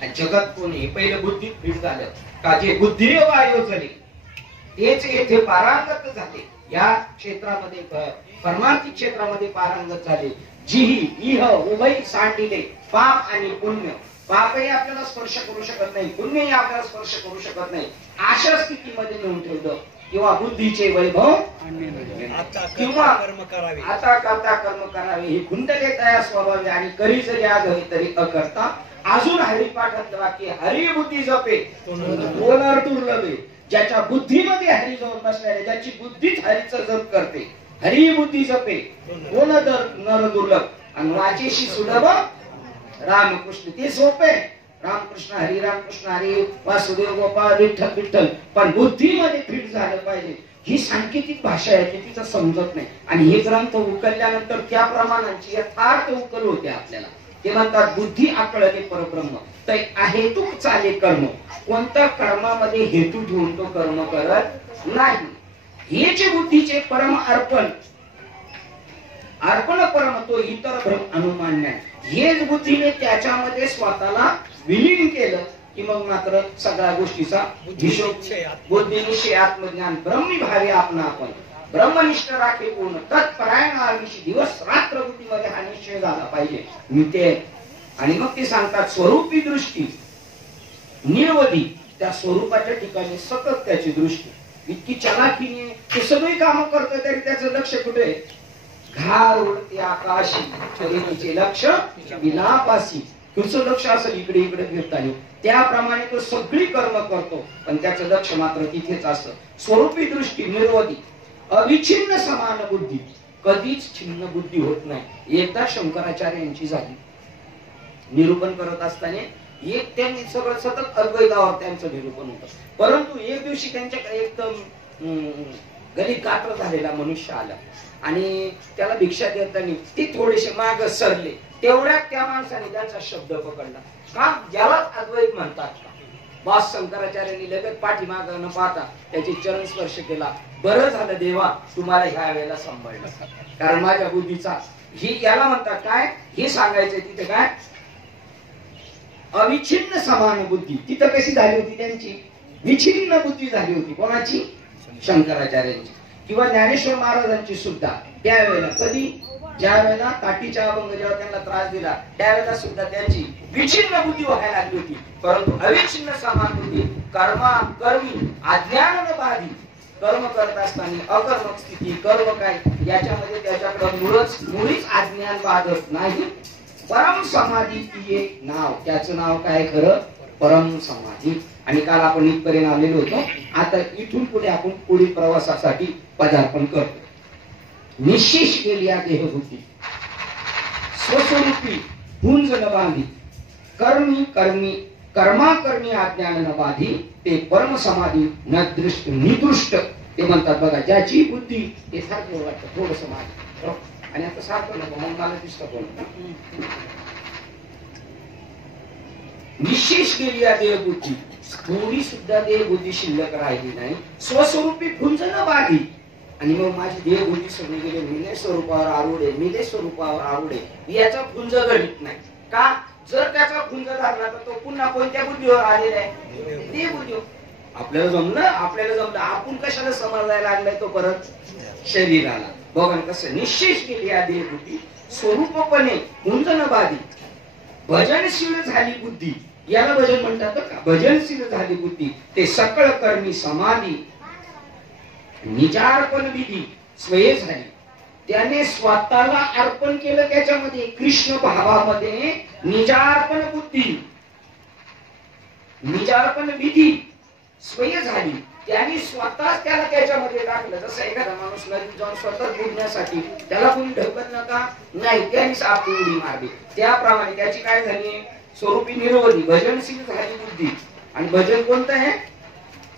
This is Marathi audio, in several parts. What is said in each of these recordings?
आणि जगत कोणी हे पहिलं बुद्धीत फिट झालं का जे बुद्धिरे वायू झाले तेच येथे पारंगत झाले, या क्षेत्रामध्ये परमार्थिक क्षेत्रामध्ये पारंगत झाले. जी इह उभय सांडिले पाप आणि पुण्य. पापही आपल्याला स्पर्श करू शकत नाही, पुण्यही आपल्याला स्पर्श करू शकत नाही. अशा स्थितीमध्ये नेऊन ठेवलं किंवा बुद्धीचे वैभव किंवा आता करता कर्म करावे ही गुंतले तया स्वभावे आणि करी जरी आज हवी तरी अकर्ता. अजून हरिपाठातलं वाक्य हरी बुद्धी जपे बोलर दुर्लभे. ज्याच्या बुद्धीमध्ये हरी जाऊन बसणारे, ज्याची बुद्धीच हरीचं जप करते, हरी बुद्धी जपे कोण नर दुर्लभ. आणि वाचेशी सुलभ रामकृष्ण, ते सोपे. रामकृष्ण हरी वासुदेव गोपाळ विठ्ठल विठ्ठल. पण बुद्धीमध्ये फिट झालं पाहिजे. ही सांकेतिक भाषा आहे, ती तिचं समजत नाही. आणि हे ग्रंथ उकलल्यानंतर त्या प्रमाणांची यथार्थ उकल होते आपल्याला. ते म्हणतात बुद्धी आकळले परब्रह्म तै अहेतुक चाले कर्म. कोणत्या कर्मामध्ये हेतू ठेवून तो कर्म करत नाही. हेच बुद्धीचे परम अर्पण. अर्पण परम तो इतर भ्रम अनुमान्य. हेच बुद्धीने त्याच्यामध्ये स्वतःला विलीन केलं की मग मात्र सगळ्या गोष्टीचा हिशोब. बुद्धिनिश्चय आत्मज्ञान ब्रह्मी भावे आपण आपण ब्रह्मनिष्ठ राखे पूर्ण तत्परायण आयुष्य दिवस रात्र बुद्धीमध्ये हा निश्चय झाला पाहिजे. मी ते आणि मग ते सांगतात स्वरूपी दृष्टी निरवधी. त्या स्वरूपाच्या ठिकाणी सतत त्याची दृष्टी. इतकी चलाखीने ते सगळी कामं करतोय तरी त्याचं लक्ष कुठे? घार उडते आकाशी तरी तिचे लक्ष विलापासी. तुझं लक्ष असेल इकडे इकडे फिरताना, त्याप्रमाणे तो सगळी कर्म करतो पण त्याचं लक्ष मात्र तिथेच असतं. स्वरूपी दृष्टी निर्वधी अविच्छिन्न समान बुद्धी. कधीच छिन्न बुद्धी होत नाही. एकदा शंकराचार्य यांची झाली निरूपण करत असताना एक त्यांनी सगळं सतत अद्वैतावर त्यांचं निरूपण होतं. परंतु एक दिवशी त्यांच्याकडे एकदम गरीब गात्र झालेला मनुष्य आला आणि त्याला भिक्षा देताना ते थोडेसे माग सरले. तेवढ्यात त्या माणसाने त्यांचा शब्द पकडला का ज्यालाच अद्वैत म्हणतात का. वास शंकराचार्यांनी लगेच पाठीमाग न पाहता त्याचे चरण स्पर्श केला. बरं झालं देवा तुम्हाला ह्या वेळेला सांभाळलं, कारण माझ्या बुद्धीचा ही याला म्हणतात काय हे सांगायचंय. तिथे काय अविच्छिन्न समान बुद्धी. तिथं कशी झाली होती त्यांची? विच्छिन्न बुद्धी झाली होती. कोणाची? शंकराचार्यांची. किंवा ज्ञानेश्वर महाराजांची सुद्धा त्यावेळेला. कधी? ज्या वेळेला काठीच्या अभंग जेव्हा त्यांना त्रास दिला त्यावेळेला सुद्धा त्यांची विच्छिन्न बुद्धी व्हायला लागली होती. परंतु अविच्छिन्न समान बुद्धी कर्मा कर्मी अज्ञान बाधी. कर्म करत असताना अकर्मक स्थिती कर्म काय याच्यामध्ये त्याच्याकडे मुळीच अज्ञान बाधत नाही. परम समाधी ती एक नाव. त्याचं नाव काय खरं? परम समाधी. आणि काल आपण इथपर्यंत आलेलो होतो. आता इथून पुढे आपण पुढील प्रवासासाठी पदार्पण करतो. निशेष केली या देहबुद्धी स्वस्वरूपी गुंज न बांधी कर्मी कर्मी कर्माकर्मी अज्ञान न बाधी ते परम समाधी न दृष्ट निदृष्ट. ते म्हणतात बघा ज्याची बुद्धी हे सारखं वाटतं थोडस माझं आणि आता सारखं नको मग मला दिसतं कोण. निशेष केली या देहबुद्धी. थोडी सुद्धा देहबुद्धी शिल्लक राहिली नाही. स्वस्वरूपी गुंज न बाधी. आणि मग माझी देहबुद्धी सगळी गेली. मी स्वरूपावर आरूढे मी स्वरूपावर आरूढे याचा गुंज घडत नाही का? जर त्याचा गुंज धरला तर तो पुन्हा कोणत्या बुद्धीवर आलेला आहे? देहबुद्धीवर. आपल्याला जमलं आपण कशाला समजायला लागलाय तो परत शरीराला. बघा कसं निश्चेष केली या देहबुद्धी स्वरूपपणे गुंज न बाधी. भजनशील झाली बुद्धी. याला भजन म्हणतात का? भजनशील झाली बुद्धी ते सकळ कर्मी समाधी निजार्पण विधी स्वये झाली. त्याने स्वतःला अर्पण केलं त्याच्यामध्ये कृष्ण भावामध्ये. निजार्पण बुद्धी निजार्पण विधी स्वय झाली. त्याने स्वतः त्याला त्याच्यामध्ये टाकलं. जसं एखादा माणूस नदीत जाऊन स्वतः बुडण्यासाठी त्याला कोणी ढकलत नका नाही, त्यानेच आपली उडी मारली. त्याप्रमाणे त्याची काय झाली? स्वरूपी निरवधी भजनशील झाली बुद्धी. आणि भजन कोणतं आहे?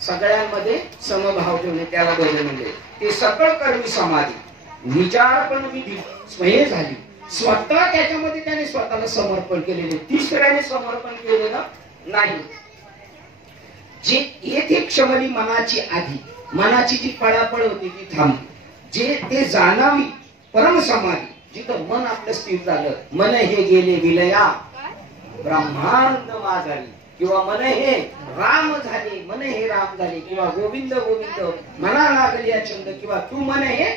सगळ्यांमध्ये समभाव ठेवणे त्याला भजन म्हणजे. ते सकळ कर्मी समाधी निजार्पण विधी स्वय झाली. स्वतः त्याच्यामध्ये त्याने स्वतःला समर्पण केलेले. तिसऱ्याने समर्पण केलेलं नाही. जे येथे क्षमली मनाची आधी मनाची जी पळापळ होती ती थांबली. जे ते जाणावी परम समाधी जिथं मन आपलं स्थिर झालं. मन हे गेले विलया ब्रह्मानंद मा झाली, किंवा मन हे राम झाले, मन हे राम झाले, किंवा गोविंद गोविंद मना लागली या छंद, किंवा तू मन हे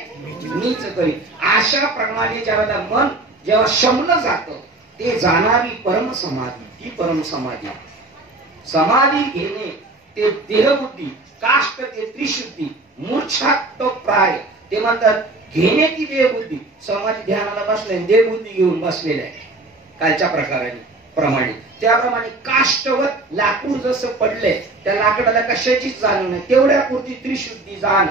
मीच करी. अशा प्रमाणे ज्याला मन जेव्हा शमलं जातं ते जाणारी परम समाधी, ती परम समाधी. समाधी घेणे ते देहबुद्धी, काष्ट ते त्रिशुद्धी, मूर्छा तो प्राय. ते म्हणतात घेणे ती देहबुद्धी. समाधी ध्यानाला बसले देहबुद्धी घेऊन बसलेले आहे कालच्या प्रमाणे. त्याप्रमाणे काष्टवत लाकूड जसं पडलंय त्या लाकडाला कशाचीच जाण नाही, तेवढ्या पुरती त्रिशुद्धी जाण.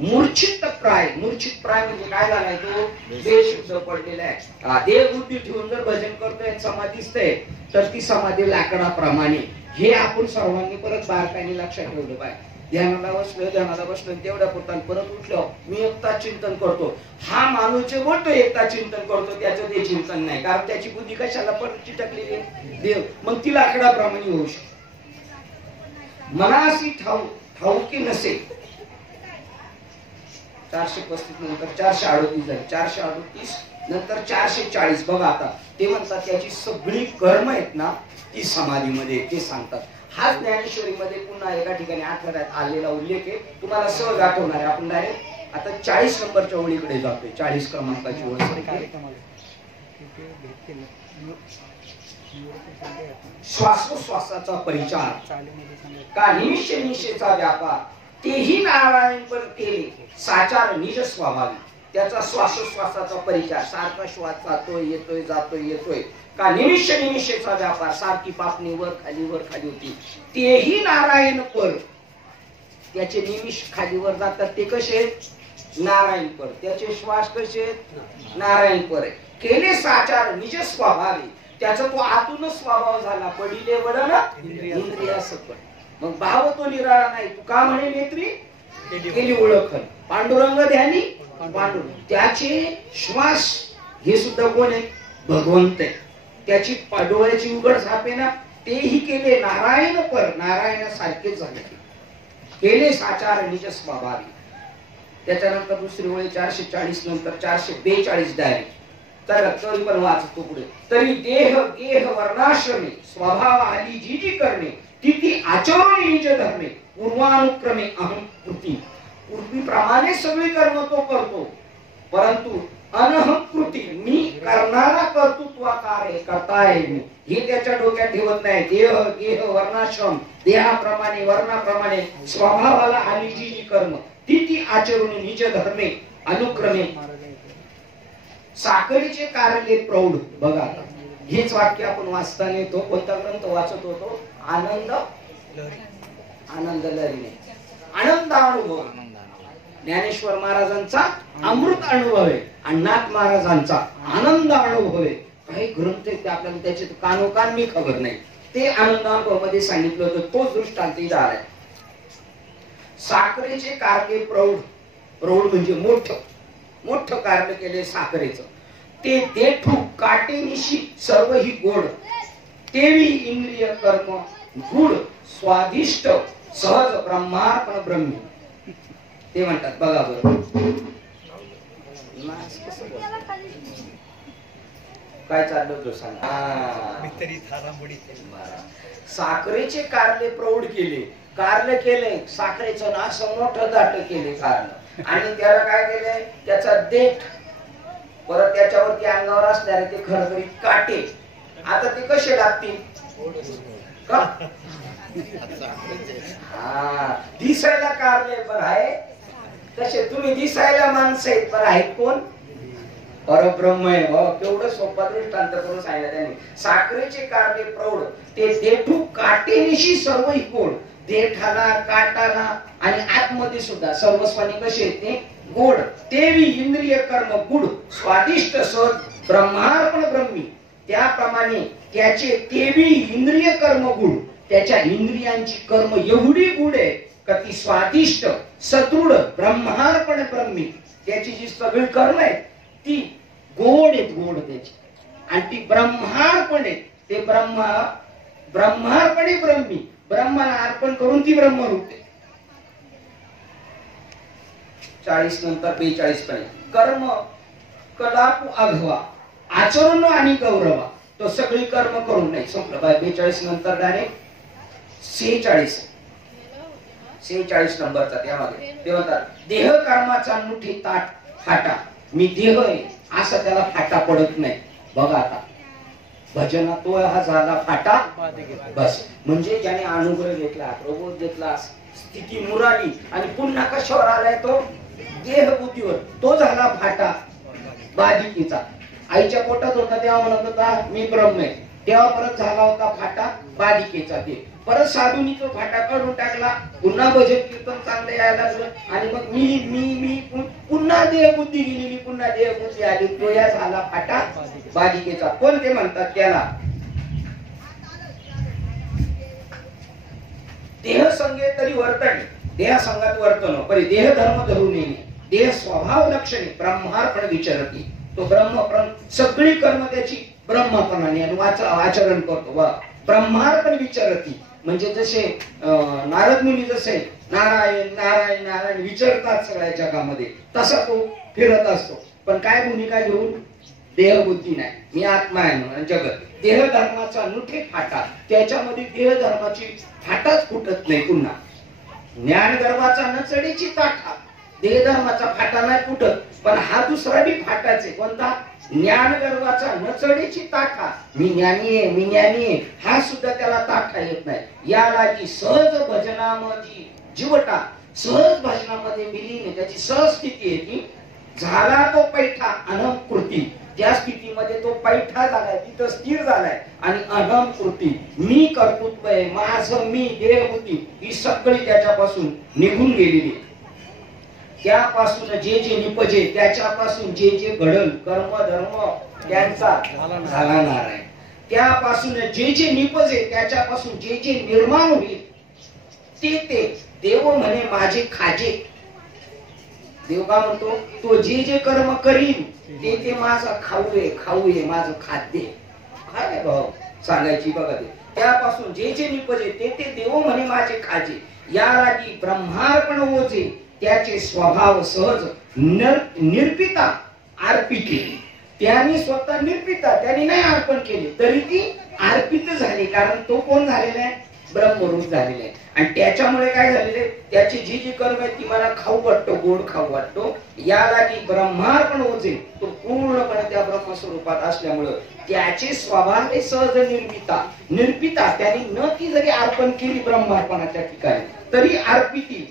मूर्छित प्राय, मूर्छित प्राय म्हणजे काय झालाय, तो बेशुद्ध पडलेला आहे. देहबुद्धी ठेवून जर भजन करतोय समाधी दिसतंय तर ती समाधी लाकडाप्रमाणे. हे आपण सर्वांनी परत बारकाईने लक्षात ठेवलं पाहिजे. ध्यानाला बसलो तेवढ्या पुरता परत उठलो मी एकता चिंतन करतो. हा माणूस जे बोलतो एकता चिंतन करतो त्याचं ते चिंतन नाही, कारण त्याची बुद्धी कशाला पण चिटकलेली आहे देव. मग ती लाकडाप्रमाणे होऊ शकतो. मनासी ठाऊकी नसे. 435 नंतर 438 झाली, 438 नंतर 440. बघा आता ते म्हणतात त्याची सगळी कर्म आहेत ना ती समाधीमध्ये ते सांगतात. हा ज्ञानेश्वरीमध्ये पुन्हा एका ठिकाणी आठवड्यात आलेला उल्लेख आहे, तुम्हाला सहज आठवणार आहे. आपण डायरेक्ट आता 40 नंबरच्या ओळीकडे जातोय. 40 क्रमांकाची ओळ. श्वासोश्वासाचा परिचार का निमिषेचा व्यापार, तेही नारायण पण केले साचार निज स्वभावी. त्याचा श्वासोश्वासाचा परिचार, सारखा श्वास जातोय येतोय जातोय येतोय. का निमिषेचा व्यापार, सारखी पापणी वर खाली होती, तेही नारायण पर. त्याचे निमिष खालीवर जातात ते कसे नारायण पर, त्याचे श्वास कसे नारायण पर. केले साचार निज स्वभावी, त्याचा तो आतूनच स्वभाव झाला. पडिले वडन इंद्रिया सकट. मग भाव तो निराळा नाही. तू का म्हणे नेत्री केली ओळख, पांडुरंग ध्यानी पांडुरंग. त्याचे श्वास हे सुद्धा कोण आहे, भगवंत आहे. त्याची डोळ्याची उघड झापे ना तेही केले नारायण पर, नारायणासारखेच झाले. केले साचार निज स्वभावी. त्याच्यानंतर दुसरी ओळी 440 नंतर 442 डायरेक्ट. तर तरी पण वाचतो पुढे. तरी देह गेह वर्णाश्रमे स्वभाव आली जी जी करणे, ती आचरण निज धर्मे पूर्वानुक्रमे अहम कृती. पूर्वीप्रमाणे सगळी कर्म तो करतो, परंतु अनहम कृती मी करणारा कर्तृत्व कार्य करताय मी हे त्याच्या डोक्यात ठेवत नाही. देह गेह वर्णाश्रम, देहाप्रमाणे वर्णाप्रमाणे स्वभावाला आली जी जी कर्म ती आचरून निज धर्मे अनुक्रमे. साखरेचे कारले प्रौढ. बघा हेच वाक्य आपण वाचताना येतो. कोणता ग्रंथ वाचत होतो, आनंद लहरी. आनंदानुभव ज्ञानेश्वर महाराजांचा अमृत अनुभव आहे आणि नाथ महाराजांचा आनंद अनुभव आहे. काही ग्रंथ आहेत ते आपल्याला त्याचे कानोकान मी खबर नाही. ते आनंदानुभव मध्ये सांगितलं होतं, तोच दृष्टांत इथं आलाय. साखरेचे कारले प्रौढ. प्रौढ म्हणजे मोठं कारले केले साखरेचं. ते देठू काटेनिशी सर्व ही गोड, तेवी इंद्रिय कर्म गुड स्वादिष्ट सहज ब्रह्मार्पण ब्रह्मी. ते म्हणतात बघा बरं काय चाललं होतं सांगा. साखरेचे कारले प्रौढ केले. कारले केले साखरेचं ना असं मोठं दाट केले कारलं, आणि त्याला काय केले, त्याचा देठ परत त्याच्यावरती अंगावर असणारे ते खरखरीत काटे. आता ते कसे लागतील का, दिसायला कारले पण आहे तसे तुम्ही दिसायला माणसं आहेत पण आहेत कोण, परब्रह्म आहे. केवढं सोपा दृष्टांत करून सांगितलं त्यांनी. साखरेचे कारले प्रौढ, ते देठू काटेनिशी सर्व ही गोड. देठाला काटाला आणि आतमध्ये सुद्धा सर्वस्वानी कसे ते गोड. तेवी इंद्रिय कर्म गुड स्वादिष्ट सहज ब्रह्मार्पण ब्रह्मी. त्याप्रमाणे त्याचे तेवी इंद्रिय कर्म गुड, त्याच्या इंद्रियांची कर्म एवढी गुड आहे का ती स्वादिष्ट सदृढ ब्रह्मार्पण ब्रह्मी. त्याची जी सगळी कर्म आहेत ती गोड आहेत, गोड त्याची, आणि ती ब्रह्मार्पण आहे. ते ब्रह्मार्पणे ब्रह्मी, ब्रह्माला अर्पण करून ती ब्रह्मरूप आहे. 40 नंतर 42 पर्यंत. कर्म कलाप आघवा आचरण आणि गौरवा. तो सगळी कर्म करून नाही संपलं. 42 नंतर डायरेक्ट 46 नंबरचा त्यामध्ये ते म्हणतात देह कर्माचा मुठी ताट फाटा. मी देह आहे असं त्याला फाटा पडत नाही. बघा आता भजना तो हा झाला फाटा बस. म्हणजे ज्याने अनुग्रह घेतला, प्रबोध घेतला, स्थिती मुराली आणि पुन्हा कशावर आलाय तो देह बुद्धीवर, तो झाला फाटा बाधिकेचा. आईच्या पोटात होता तेव्हा म्हणत होता मी ब्रह्म आहे, तेव्हा परत झाला होता फाटा बाधिकेचा. ते परत साधूनी तो फाटा काढून टाकला, पुन्हा भजन कीर्तन चांगलं यायला लागलं आणि मग मी मी मी पुन्हा देह बुद्धी गेलेली, पुन्हा देह बुद्धी आली, तो या झाला फाटा बाधिकेचा. पण ते म्हणतात त्याला देह संगे तरी वर्तणे, देह संगात वर्तन परी देह धर्म धरून येणे, देह स्वभाव लक्षणे ब्रह्मार्पण विचरती. तो ब्रह्म सगळी कर्म त्याची ब्रह्मपणाने आचरण करतो व ब्रह्मार्पण विचरती. म्हणजे जसे नारद मुनी जसे नारायण नारायण नारायण विचरतात सगळ्या जगामध्ये, तसा तो फिरत असतो. पण काय भूमिका घेऊन? देह बुद्धी नाही, मी आत्मा आहे म्हणून जगत. देह धर्माचा नुठे फाटा, त्याच्यामध्ये देह धर्माची फाटाच फुटत नाही. पुन्हा ज्ञान गर्भाचा नचडीची ताठा, देह धर्माचा फाटा नाही फुटत. पण हा दुसरा बी फाटाच आहे. कोणता? ज्ञान गर्भाचा नचडीची ताठा. मी ज्ञानी आहे, मी ज्ञानी आहे, हा सुद्धा त्याला ताठा येत नाही. याला जी सहज भजनामध्ये जीवटा, सहज भजनामध्ये विलीन, त्याची सहज स्थिती आहे की झाला तो पैठा अनम कृती. त्या स्थितीमध्ये तो पैठा झालाय, तिथं स्थिर झालाय आणि अनम कृती मी कर्तृत्व आहे, माझं मी देह बुद्धी ही सगळी त्याच्यापासून निघून गेलेली. त्यापासून जे जे निपजे, त्याच्यापासून जे जे घडल कर्म धर्म त्यांचा झाला नारायण. त्यापासून जे जे निपजे, त्याच्यापासून जे जे निर्माण होईल ते ते देव म्हणे माझे खाजे. देव का म्हणतो? तो जे जे कर्म करील ते ते माझा खाऊ आहे, खाऊ आहे, माझं खाद्य. काय भाऊ सांगायची बघा ते. त्यापासून जे जे निपजे ते ते देव म्हणे माझे खाजे. या रागी ब्रह्मार्पण ओझे, त्याचे स्वभाव सहज निर्पिता अर्पिते. त्यांनी स्वतः निर्पिता, त्यांनी नाही अर्पण केले तरी ती अर्पित झाली. कारण तो कोण झालेला आहे? ब्रह्मरूप झालेला आहे. आणि त्याच्यामुळे काय झालेले, त्याची जी जी कर्म आहे ती मला खाऊ वाटतो, गोड खाऊ वाटतो. यालागी ब्रह्मार्पण ओझे, तो पूर्णपणे त्या ब्रह्मस्वरूपात असल्यामुळे त्याचे स्वभाव हे सहज निर्पिता. त्यांनी न ती जरी अर्पण केली ब्रह्मार्पणाच्या ठिकाणी तरी अर्पिती,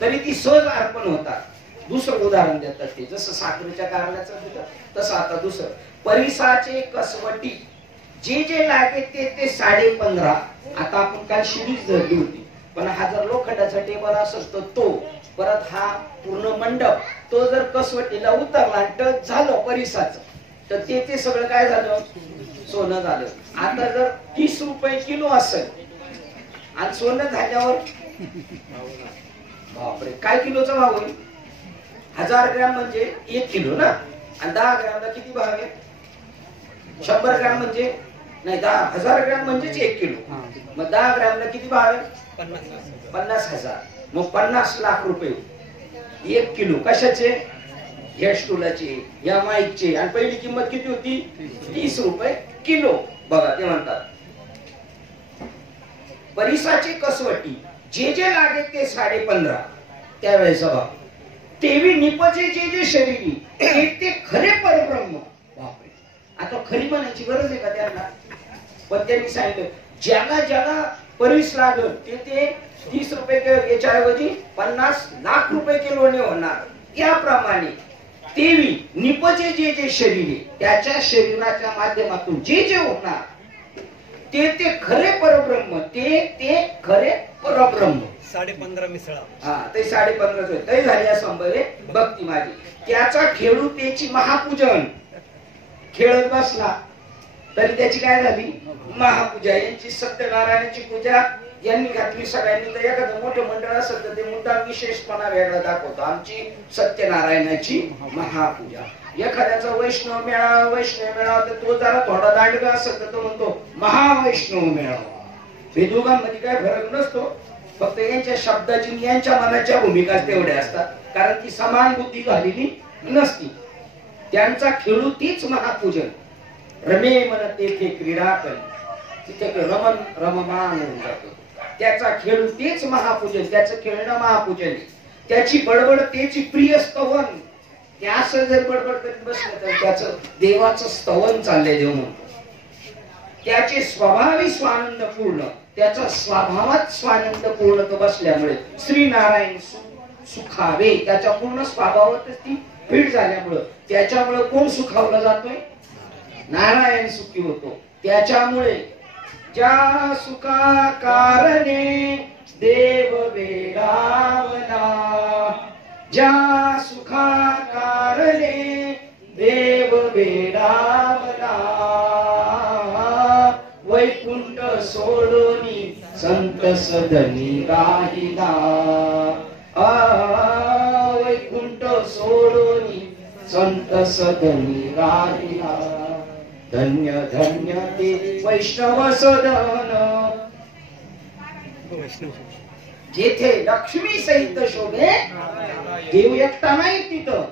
तरी ती सहज अर्पण होतात. दुसरं उदाहरण देतात ते, जसं साखरेच्या कारल्याचं दिलं तसं आता दुसरं परिसाचे कसवटी, जे जे लागे ते ते 15.5. आता आपण काय शिडीच धरली होती, पण हा जर लोखंडाचा टेबल असेल तर तो, परत हा पूर्ण मंडप, तो जर कसवटीला उतरला आणि टच झालं परिसाचं तर ते सगळं काय झालं? सोनं झालं. आता जर 30 रुपये किलो असेल आणि सोनं झाल्यावर बापरे काय किलोचा भाव होईल? 1000 ग्रॅम म्हणजे 1 किलो ना. आणि 10 ग्रॅमला किती भाव आहे? 100 ग्रॅम म्हणजे नाही, 10,000 ग्रॅम म्हणजेच 1 किलो. मग 10 ग्रॅमला किती भाव आहे? 50,000. मग 50 लाख रुपये 1 किलो. कशाचे? या स्टूलाचे, या माईकचे. आणि पहिली किंमत किती होती? 30 रुपये किलो. बघा ते म्हणतात परिसाचे कसवटी, जे जे लागे ते 15.5 त्यावेळेचा भाव. तेवी निपजे जे जे शरीरी ते ते खरे परब्रह्म. बापरे, आता खरी म्हणायची गरज आहे का त्यांना? पण त्यांनी सांगितलं ज्याला ज्याला परिस लागल ते ते 30 रुपये याच्या ऐवजी 50 लाख रुपये किलोने होणार. याप्रमाणे तेवी निपजे जे जे शरीरे, त्याच्या शरीराच्या माध्यमातून जे जे होणार ते ते खरे परब्रह्म, ते ते खरे परब्रह्म. 15.5 मिसळा. हा ते 15.5 ते झाली संभवे भक्ती माझी. त्याचा खेळू त्याची महापूजन. खेळत बसला तरी त्याची काय झाली? महापूजा. यांची सत्यनारायणाची पूजा यांनी घातली सगळ्यांनी. तर एखादं मोठं मंडळ असेल तर ते मुद्दा विशेषपणा वेगळा दाखवतो, आमची सत्यनारायणाची महापूजा. एखाद्याचा वैष्णव मेळावा तर तो जरा थोडा दांडगा असेल तर तो म्हणतो महावैष्णव मेळावा. हे दोघांमध्ये काय फरक नसतो, फक्त यांच्या शब्दाची यांच्या मनाच्या भूमिका तेवढ्या असतात, कारण ती समान बुद्धी झालेली नसती. त्यांचा खेळू तीच महापूजन. रमे मन तेथे क्रीडा करी, तिथे रमन रममान होऊन जातो. त्याचा खेळ तेच महापूजन, त्याचं खेळणं महापूजन, त्याची बडबड तेच प्रिय स्तवन. ते असं जर बडबड करीत बसलं तर त्याचं देवाचं स्तवन चाललंय देव म्हणून. त्याचे स्वभावी स्वानंद पूर्ण, त्याचा स्वभावात स्वानंद पूर्ण तो बसल्यामुळे श्री नारायण सुखावे, त्याच्या पूर्ण स्वभावातच ती फिट झाल्यामुळं त्याच्यामुळे कोण सुखावला जातोय? नारायण सुखी होतो. त्याच्यामुळे ज्या सुखा कारणे देव वेडावला, ज्या सुखा कारणे देव वेडावला, वैकुंठ सोडोनी संत सदनी राहिला, वैकुंठ सोडोनी संत सदनी राहिला. धन्य धन्य ते वैष्णव सदन, जेथे लक्ष्मी सहित शोभे. देव एकटा नाही तिथं,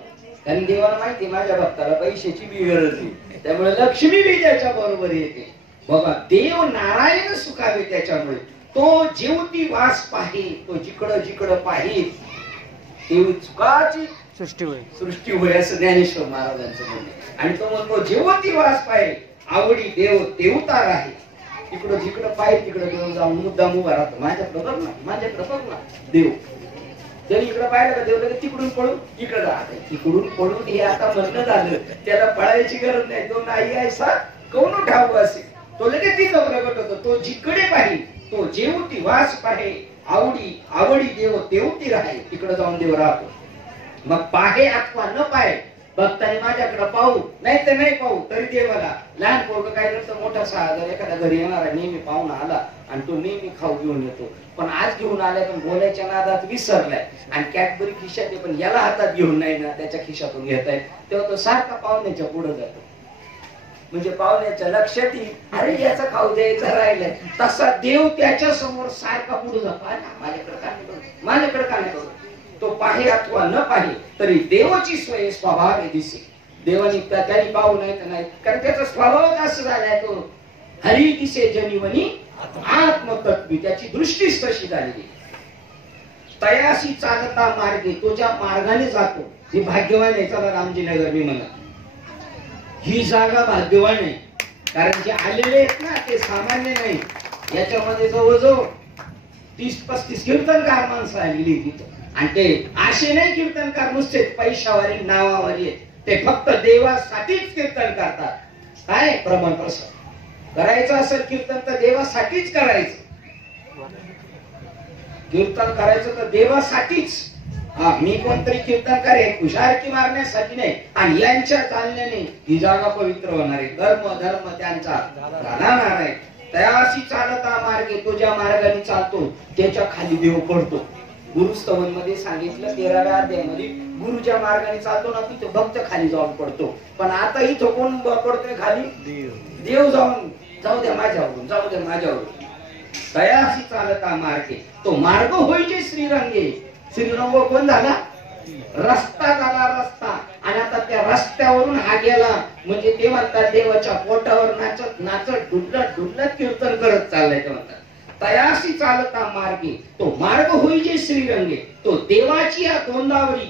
कारण देवाला माहिती माझ्या भक्ताला पैशाची बी गरज आहे, त्यामुळे लक्ष्मी बी त्याच्या बरोबर येते. बघा, देव नारायण सुखावे त्याच्यामुळे तो जेवती वास पाहे, तो जिकडं जिकडं पाहे देव चुकाची सृष्टी होय असं ज्ञानेश्वर महाराजांचं म्हणणे. आणि तो म्हणतो जेवती वास पाहे, आवडी देव देवतार आहे. तिकडं जिकडं पाहिजे तिकडं देव जाऊन मुद्दाम उभा राहतो. माझ्याकडे बघ ना, माझ्याकडे बघ ना देव. जरी इकडं पाहिलं का देव लगेच तिकडून पळून इकडं राहत. तिकडून पळून हे आता म्हणणं झालं, त्याला पळायची गरज नाही. तो नाही ऐसा कोण ठाऊ असे, तो लगेच तिथं प्रगट होतो. तो जिकडे पाहिजे तो जेवती वास पाहे, आवडी आवडी देव देवती राहे, तिकडे जाऊन देव राहतो. मग पाहे अथवा न पाहे, भक्ताने माझ्याकडे पाहू नाही तर नाही पाहू तरी देवाला. लहान पोरग काय करतं, मोठा 6,000 एखादा घरी येणारा नेहमी पाहुणा आला आणि तो नेहमी खाऊ घेऊन येतो, पण आज घेऊन आलाय पण बोलायच्या नादात विसरलाय आणि कॅडबरी खिशात आहे पण याला हातात घेऊन नाही ना त्याच्या खिशातून घेताय, तेव्हा तो सारखा पाहुण्याच्या पुढे जातो. म्हणजे पाहुण्याच्या लक्षात येईल अरे याचा खाऊ द्यायचा राहिलाय. तसा देव त्याच्या समोर सारखा पुढे जातो, माझ्याकडे का नाही करू, माझ्याकडे का नाही करू. तो पाहे अथवा न पाहे तरी देवाची स्वय स्वभाव दिसे. देवानी त्याने पाहू नाही तर नाही, कारण त्याचा स्वभावच असं झालाय. तो हरी दिसे जनिवनी आत्मतत्वी, त्याची दृष्टीच तशी झालेली. तयासी चालता मार्गे, तो ज्या मार्गाने जातो हे भाग्यवान आहे. चला रामजीनगर मी म्हणा, ही जागा भाग्यवान आहे, कारण जे आलेले आहेत ना ते सामान्य नाही. याच्यामध्ये जवळजवळ 30-35 कीर्तनकार माणसं आलेली तिथं. आणि ते असे नाही कीर्तनकार नुसते पैशावारी नावावारी आहेत, ते फक्त देवासाठीच कीर्तन करतात. काय प्रमाण प्रसाद करायचं असेल कीर्तन तर देवासाठीच करायचं. कीर्तन करायचं तर देवासाठीच. मी कोणतरी कीर्तनकार आहे हुशारकी मारण्यासाठी नाही. आणि यांच्या चालण्याने ही जागा पवित्र होणार आहे. धर्म त्यांचा राहणार आहे. तयासी चालता मार्गे, तो ज्या मार्गाने चालतो त्याच्या खाली देव पडतो. गुरुस्तवन मध्ये सांगितलं 13व्या अध्यायामध्ये, गुरु ज्या मार्गाने चालतो ना तिथे भक्त खाली जाऊन पडतो. पण आता इथं कोण पडतोय खाली? देव जाऊन जाऊ द्या माझ्यावरून, जाऊ द्या माझ्यावरून. तयासी चालता मार्गे, तो मार्ग होय जे श्रीरंगे. श्रीरंग कोण झाला? रस्ता झाला, रस्ता. आणि आता त्या रस्त्यावरून हा गेला म्हणजे ते म्हणतात देवाच्या पोटावर नाचत नाचत डुलत डुलत कीर्तन करत चाललाय. ते म्हणतात तयासी चालता मार्गे, तो मार्ग होई जे श्रीरंगे. तो देवाची या तोंडावरी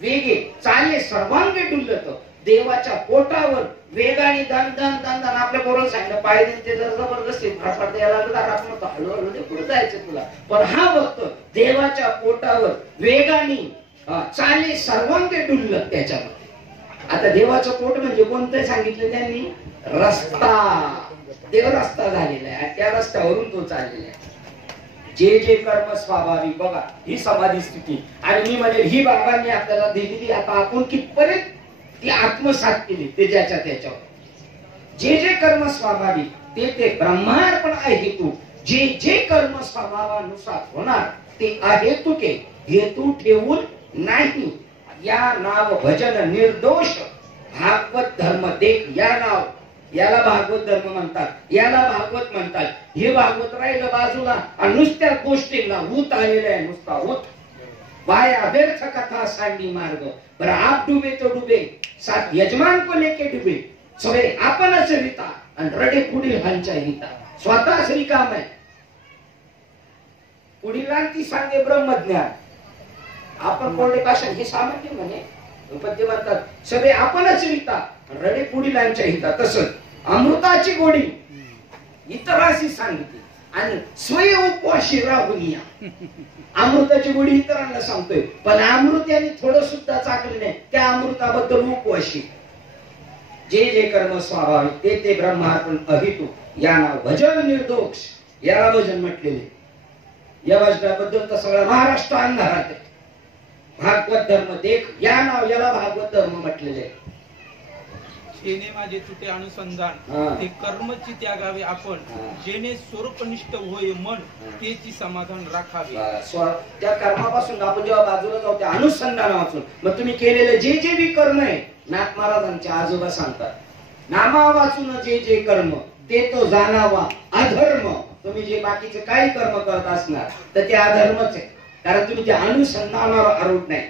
वेगे चाले सर्वांगे डुलत. देवाच्या पोटावर वेगाने दन दन दन दन. आपल्या पोराला सांगितलं पाय ते जर जबरदस्ती फाटफाट द्यायला लागलं तर आपण म्हणतो हळूहळू पुढे जायचं तुला. पण हा भक्त देवाच्या पोटावर वेगाने चाले सर्वांगे डुलत त्याच्यावर. आता देवाचं पोट म्हणजे कोणतं सांगितलं त्यांनी? रस्ता. देव रस्ता झालेला आहे, त्या रस्त्यावरून तो चाललेला आहे. जे जे कर्म स्वाभाविक, बघा ही समाधी स्थिती. आणि मी म्हणेल ही बाबांनी आपल्याला दिलेली, आता आपण कितपर्यंत ती आत्मसात केली ते ज्याच्या त्याच्यावर. जे जे कर्म स्वाभाविक ते ते ब्रह्मार्पण आहे हेतू. जे जे कर्म स्वभावानुसार होणार ते अहेतुके, हेतू ठेवून नाही. या नाव भजन निर्दोष भागवत धर्म देख. या नाव याला भागवत धर्म म्हणतात, याला भागवत म्हणतात. हे भागवत राहिलं बाजूला आणि नुसत्या गोष्टींना भूत आलेलं आहे, नुसता भूत. वाया व्यर्थ कथा सांडी मार्ग, पर आप डूबे तो डूबे साथ यजमान को लेके डूबे. सगळे आपणच रिता आणि रडे पुढील ह्यांच्या हिता. स्वतःच रिकाम आहे. पुढीलांती सांगे ब्रह्मज्ञान. आपण कोरडे भाषण हे सामान्य म्हणे, पण ते म्हणतात सगळे आपणच रिता रडे पुढीलांच्या हिता. तसंच अमृताची गोडी इतरांशी सांगितली आणि स्वय उपवाशी राहून या. अमृताची गोडी इतरांना सांगतोय, पण अमृत यांनी थोडं सुद्धा चाकलं नाही. त्या अमृताबद्दल उपवाशी. जे जे कर्म स्वाभाविक ते ते ब्रह्मार्पण अहितू. या नाव भजन निर्दोष, याला भजन म्हटलेले. या भजनाबद्दल तर सगळा महाराष्ट्र अंधारात आहे. भागवत धर्म देख या नाव, याला भागवत धर्म म्हटलेले. जेणे माझे तुटे अनुसंधान ते कर्मची त्यागावे आपण. जेणे स्वरूपनिष्ठ होय मन तेची समाधान राखावे. त्या कर्मापासून आपण जेव्हा बाजूला जाऊ त्या अनुसंधान वाचून, मग तुम्ही केलेले जे जे बी कर्म आहे, नाथ महाराजांचे आजोबा सांगतात, नामा वाचून जे जे कर्म ते तो जाणावा अधर्म. तुम्ही जे बाकीचे काही कर्म करत असणार तर ते अधर्मच आहे, कारण तुम्ही त्या अनुसंधानावर आरूढ नाही.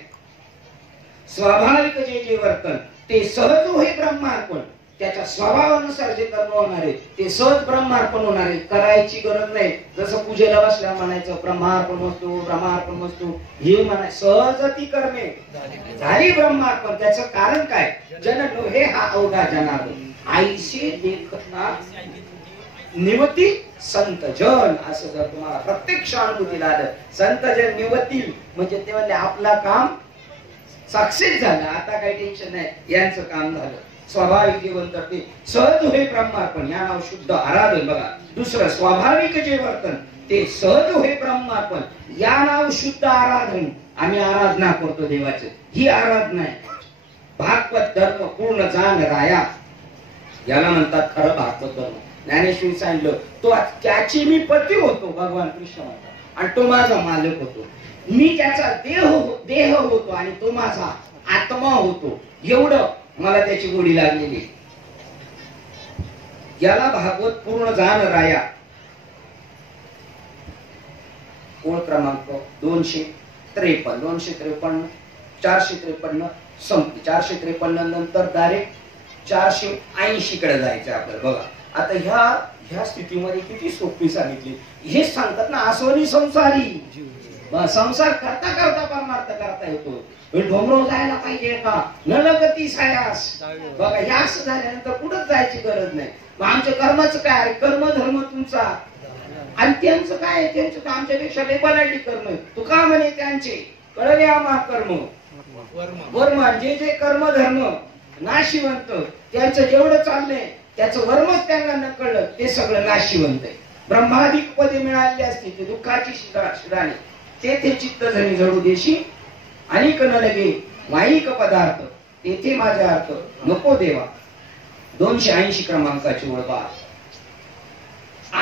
स्वाभाविक जे जे वर्तन ते सहज होय ब्रह्मार्पण. त्याच्या स्वभावानुसार जे कर्म होणार आहे ते सहज ब्रह्मार्पण होणार आहे. करायची गरज नाही. जसं पूजेला बसल्या म्हणायचं ब्रह्मार्पण वस्तू ब्रह्मार्पण वस्तू हे म्हणाय, सहज ती कर्मे झाली ब्रह्मार्पण. त्याचं कारण काय? जन हे हा अवघा जनार्दन आईशी देखना निवती संत जन. असं जर तुम्हाला प्रत्यक्ष अनुभूतीला आलं, संत जन निवतील म्हणजे ते म्हणले आपला काम सक्सेस झालं, आता काही टेन्शन नाही, यांचं काम झालं. स्वाभाविक जीवन तर ते सहज होय ब्रह्मार्पण. या नाव शुद्ध आराधन. बघा दुसरं स्वाभाविक जे वर्तन ते सहज होय ब्रह्मार्पण. या नाव शुद्ध आराधन. आम्ही आराधना करतो देवाची, ही आराधना आहे. भागवत धर्म पूर्ण जाण राया, याला म्हणतात खरं भागवत धर्म. ज्ञानेश्वरी सांगितलं तो त्याची मी पती होतो, भगवान कृष्ण म्हणतात, आणि तो माझा मालक होतो. मी त्याचा देह होतो आणि तो माझा आत्मा होतो. एवढं मला त्याची गोडी लागलेली. याला भागवत पूर्ण जाण राया. ओळ क्रमांक 253 253 453 संपली. 453 नंतर डायरेक्ट 480 कडे जायचं आपल्याला. बघा आता ह्या स्थितीमध्ये किती सोपी सांगितली. हे सांगतात ना आसवनी संसारी. संसार करता करता परमार्थ करता येतो. डोंगरावर जायला पाहिजे का? नलगती सायास. बघा हे असं झाल्यानंतर कुठंच जायची गरज नाही. मग आमच्या कर्माचं काय? कर्म धर्म तुमचा, आणि त्यांचं काय? त्यांचं तर आमच्यापेक्षा लेबलाटी कर्म आहे. तू का म्हणे त्यांचे कळले आम्हा कर्म वर्म. जे जे कर्म धर्म नाशिवंत त्यांचं जेवढं चाललंय त्याचं वर्मच त्यांना न कळलं ते सगळं नाशिवंत आहे. ब्रह्माधिक पदे मिळाली असती ते दुःखाची शिराणी. तेथे चित्त जणी जडू देशी अनेक न लगे माईक पदार्थ तेथे माझा अर्थ नको देवा. 280 क्रमांकाची ओळ पहा.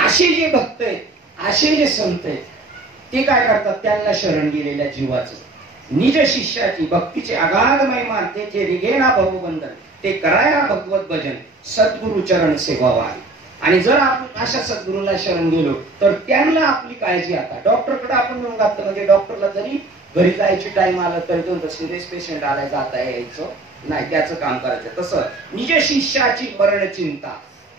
असे जे भक्त आहेत, असे जे संत आहेत, ते काय करतात? त्यांना शरण गेलेल्या जीवाचं निज शिष्याची भक्तीचे अगाध महिमा तेथे रिगेना भवबंधन. ते कराया भगवत भजन सद्गुरु चरण सेवा वारी. आणि जर आपण अशा सद्गुरूला शरण गेलो तर त्यांना आपली काळजी. आता डॉक्टरकडे आपण म्हणून घातलं म्हणजे डॉक्टरला जरी घरी जायची टाइम आला तरी तो सिरियस पेशंट आलाय जाता यायचं नाही, त्याचं काम करायचं. तसं निज शिष्याची मरण चिंता.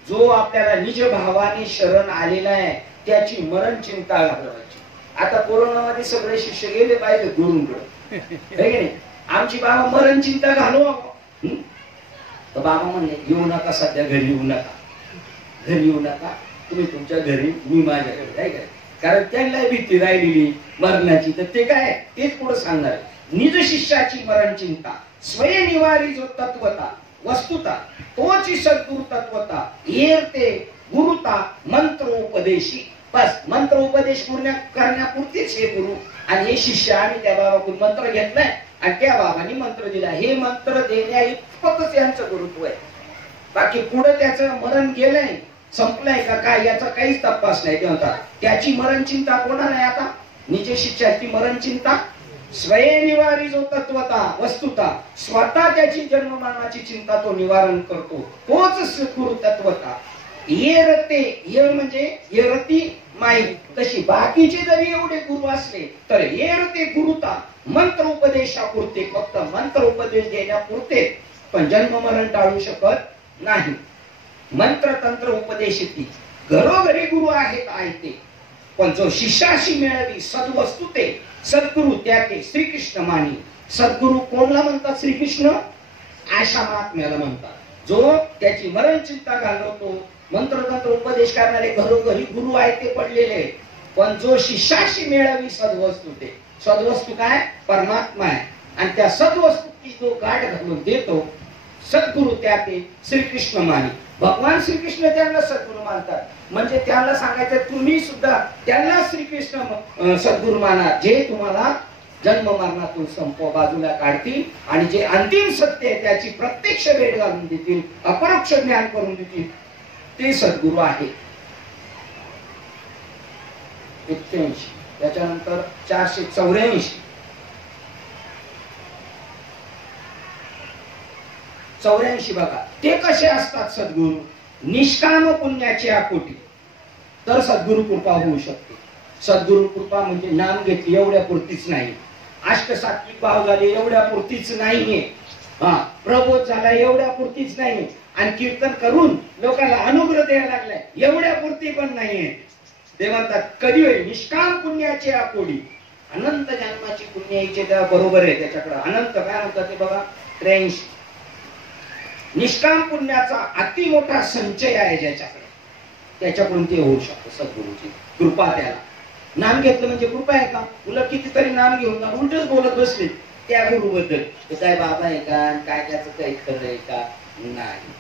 जो आपल्याला निज भावाने शरण आलेला आहे त्याची मरण चिंता घालवायची. आता कोरोनामध्ये सगळे शिष्य गेले पाहिजे गुरुंकडे. आमची बाबा मरण चिंता घालू. तर बाबा म्हणले येऊ नका, सध्या घरी येऊ नका, घरी येऊ नका, तुम्ही तुमच्या घरी मी माझ्याकडे. काय काय? कारण त्यांना भीती राहिलेली मरणाची, तर ते काय तेच पुढे सांगणार. निज शिष्याची मरण चिंता स्वयंनिवारी जो तत्वता वस्तुता तोची सद्गुरु तत्वता येर ते गुरुता मंत्र उपदेशी. बस मंत्र उपदेश करण्यापुरतीच हे गुरु आणि हे शिष्य. आणि त्या बाबाकडून मंत्र घेतलाय आणि त्या बाबांनी मंत्र दिला. हे मंत्र देण्या इतपतच यांचं गुरुत्व आहे. बाकी पुढे त्याचं मरण गेलंय संपलंय का काय याचा काहीच तपास नाही. ते म्हणतात त्याची मरण चिंता कोणाला आहे? आता निज शिष्याची मरण चिंता स्वयंनिवारी जो तत्वता वस्तुता स्वतः त्याची जन्म मरणाची चिंता तो निवारण करतो. तोच सद्गुरु तत्वता. येरते येर म्हणजे येरती माई. तशी बाकीचे जरी एवढे गुरु असले तर येरते गुरुता मंत्र उपदेशापुरते, फक्त मंत्र उपदेश देण्यापुरते, पण जन्म मरण टाळू शकत नाही. मंत्र तंत्र उपदेशिती घरोघरी गुरु आहेत ते, पण जो शिष्याशी मिळावी सद्वस्तू ते सद्गुरु त्या ते श्रीकृष्ण मानी. सद्गुरु कोणला म्हणतात? श्रीकृष्ण आशा महात्म्याला म्हणतात. जो त्याची मरण चिंता घालवतो, मंत्रतंत्र उपदेश करणारे घरोघरी गुरु आहेत ते पडलेले, पण जो शिष्याशी मिळावी सद्वस्तू ते. सद्वस्तू काय? परमात्मा आहे. आणि त्या सद्वस्तूची जो गाठ घालून देतो सद्गुरु त्या ते श्रीकृष्ण मानी. भगवान श्रीकृष्ण त्यांना सद्गुरु मानतात. म्हणजे त्यांना सांगायचं तुम्ही सुद्धा त्यांना श्रीकृष्ण सद्गुरु माना, जे तुम्हाला जन्म मरणातून बाजूला काढतील आणि जे अंतिम सत्य आहे त्याची प्रत्यक्ष भेट घालून देतील, अपरोक्ष ज्ञान करून देतील, ते सद्गुरु आहे. 81. त्याच्यानंतर 484. 84 बघा. ते कसे असतात सद्गुरु? निष्काम पुण्याची आकोटी, तर सद्गुरु कृपा होऊ शकते. सद्गुरु कृपा म्हणजे नाम घेतली एवढ्या पुरतीच नाही, अष्टसात्विक भाव झाले एवढ्या पुरतीच नाहीये, प्रबोध झाला एवढ्या पुरतीच नाही, आणि कीर्तन करून लोकांना अनुग्रह द्यायला लागलाय एवढ्या पुरती पण नाहीये. ते म्हणतात कधी होईल? निष्काम पुण्याची आकोडी. अनंत जन्माची पुण्य यायचे त्या बरोबर आहे त्याच्याकडे. अनंत काय म्हणतात ते बघा. 83. निष्काम पुण्याचा अति मोठा संचय आहे ज्याच्याकडे, त्याच्याकडून ते होऊ शकतं. सद्गुरूची कृपा त्याला. नाम घेतलं म्हणजे कृपा आहे का? उलट कितीतरी नाम घेऊन उलटच बोलत बसले त्या गुरुबद्दल. ते काय बाबा आहे का? काय त्याचं काही खरं आहे का? नाही.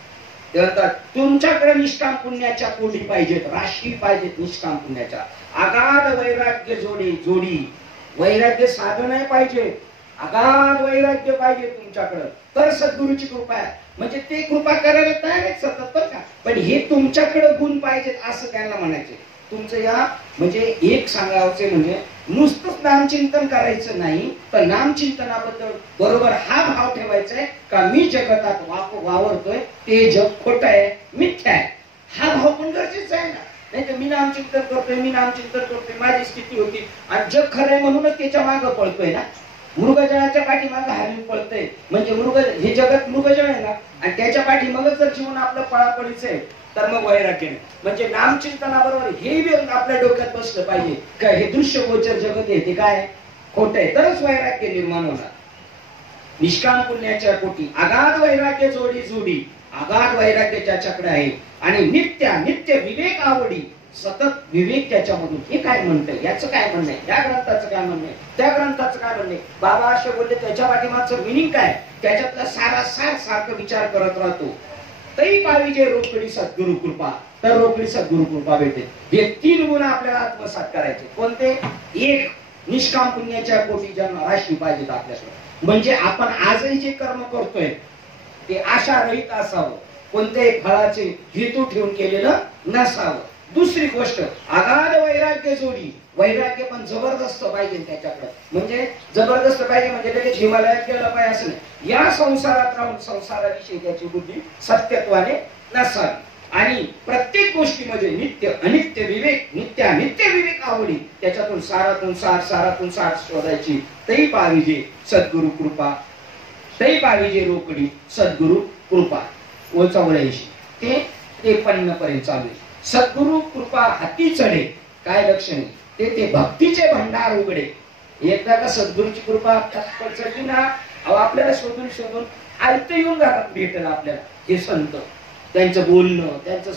ते म्हणतात तुमच्याकडे निष्काम पुण्याच्या कोडी पाहिजेत, राशी पाहिजेत निष्काम पुण्याच्या. आगाध वैराग्य जोडी. वैराग्य साधन नाही पाहिजे, अगाध वैराग्य पाहिजे तुमच्याकडं, तर सद्गुरूची कृपा आहे. म्हणजे ते कृपा करायला तयार आहेत सतत बरं का, पण हे तुमच्याकडे गुण पाहिजेत असं त्यांना म्हणायचे. तुमचं या म्हणजे एक सांगायचे म्हणजे नुसतंच नामचिंतन करायचं नाही, तर नामचिंतनाबद्दल बरोबर हा भाव ठेवायचा आहे का मी जगतात वावरतोय ते जग खोटं आहे, मिथ्या आहे. हा भाव पण गरजेचा आहे ना. नाही तर मी नामचिंतन करतोय माझी स्थिती होती आणि जग खरं आहे म्हणूनच त्याच्या मागं पळतोय ना. मृगजळाच्या पाठीमागं हरवी पळतोय म्हणजे हे जगत मृगजळ आहे ना, आणि त्याच्या पाठीमागं जर जीवन आपलं पळापळीच आहे तर मग वैराग्य नाही. म्हणजे नामचिंतनाबरोबर हे आपल्या डोक्यात बसलं पाहिजे का हे दृश्य गोचर जगत आहे ते काय खोट आहे, तरच वैराग्य निर्माण होणार. निष्काम पुण्याच्या कोटी अगाध वैराग्य जोडी. अगाध वैराग्य ज्याच्याकडे आहे आणि नित्य विवेक आवडी, सतत विवेक त्याच्यामधून. हे काय म्हणतंय, याचं काय म्हणणं आहे, या ग्रंथाचं काय म्हणणं आहे, त्या ग्रंथाचं काय म्हणणं आहे, बाबा असे बोलले त्याच्या पाठीमागचं मिनिंग काय, त्याच्यातला सारखं विचार करत राहतो. तरी पाहिजे रोकडी सद्गुरु कृपा, तर रोकडी सद्गुरु कृपा भेटेल. हे 3 गुण आपल्याला आत्मसात करायचे. कोणते? एक, निष्काम पुण्याच्या कोटी जन्म राशी पाहिजेत आपल्याकडे. म्हणजे आपण आजही जे कर्म करतोय ते आशा रहित असावं, कोणत्याही फळाचे हेतू ठेवून केलेलं नसावं. दुसरी गोष्ट अगाध वैराग्य जोडी. वैराग्य पण जबरदस्त पाहिजे त्याच्याकडे. म्हणजे जबरदस्त पाहिजे म्हणजे लगेच हिमालयात गेलं पाहिजे असं नाही. या संसारात राहून संसाराविषयी त्याची बुद्धी सत्यत्वाने नसावी. आणि प्रत्येक गोष्टीमध्ये नित्य अनित्य विवेक, नित्य विवेक आवडी, त्याच्यातून सारातून सार शोधायची. तरी पाहिजे सद्गुरु कृपा, तरी पाहिजे रोकडी सद्गुरु कृपा. 84 ते 53 पर्यंत चालू आहे. सद्गुरु कृपा हाती चढे. काय लक्षणे? ते भक्तीचे भंडार उघडे. एकदा का सद्गुरूची कृपा चढली ना, आपल्याला शोधून आयत येऊन जातात भेटेल आपल्याला हे संत, त्यांचं बोलणं, त्यांचं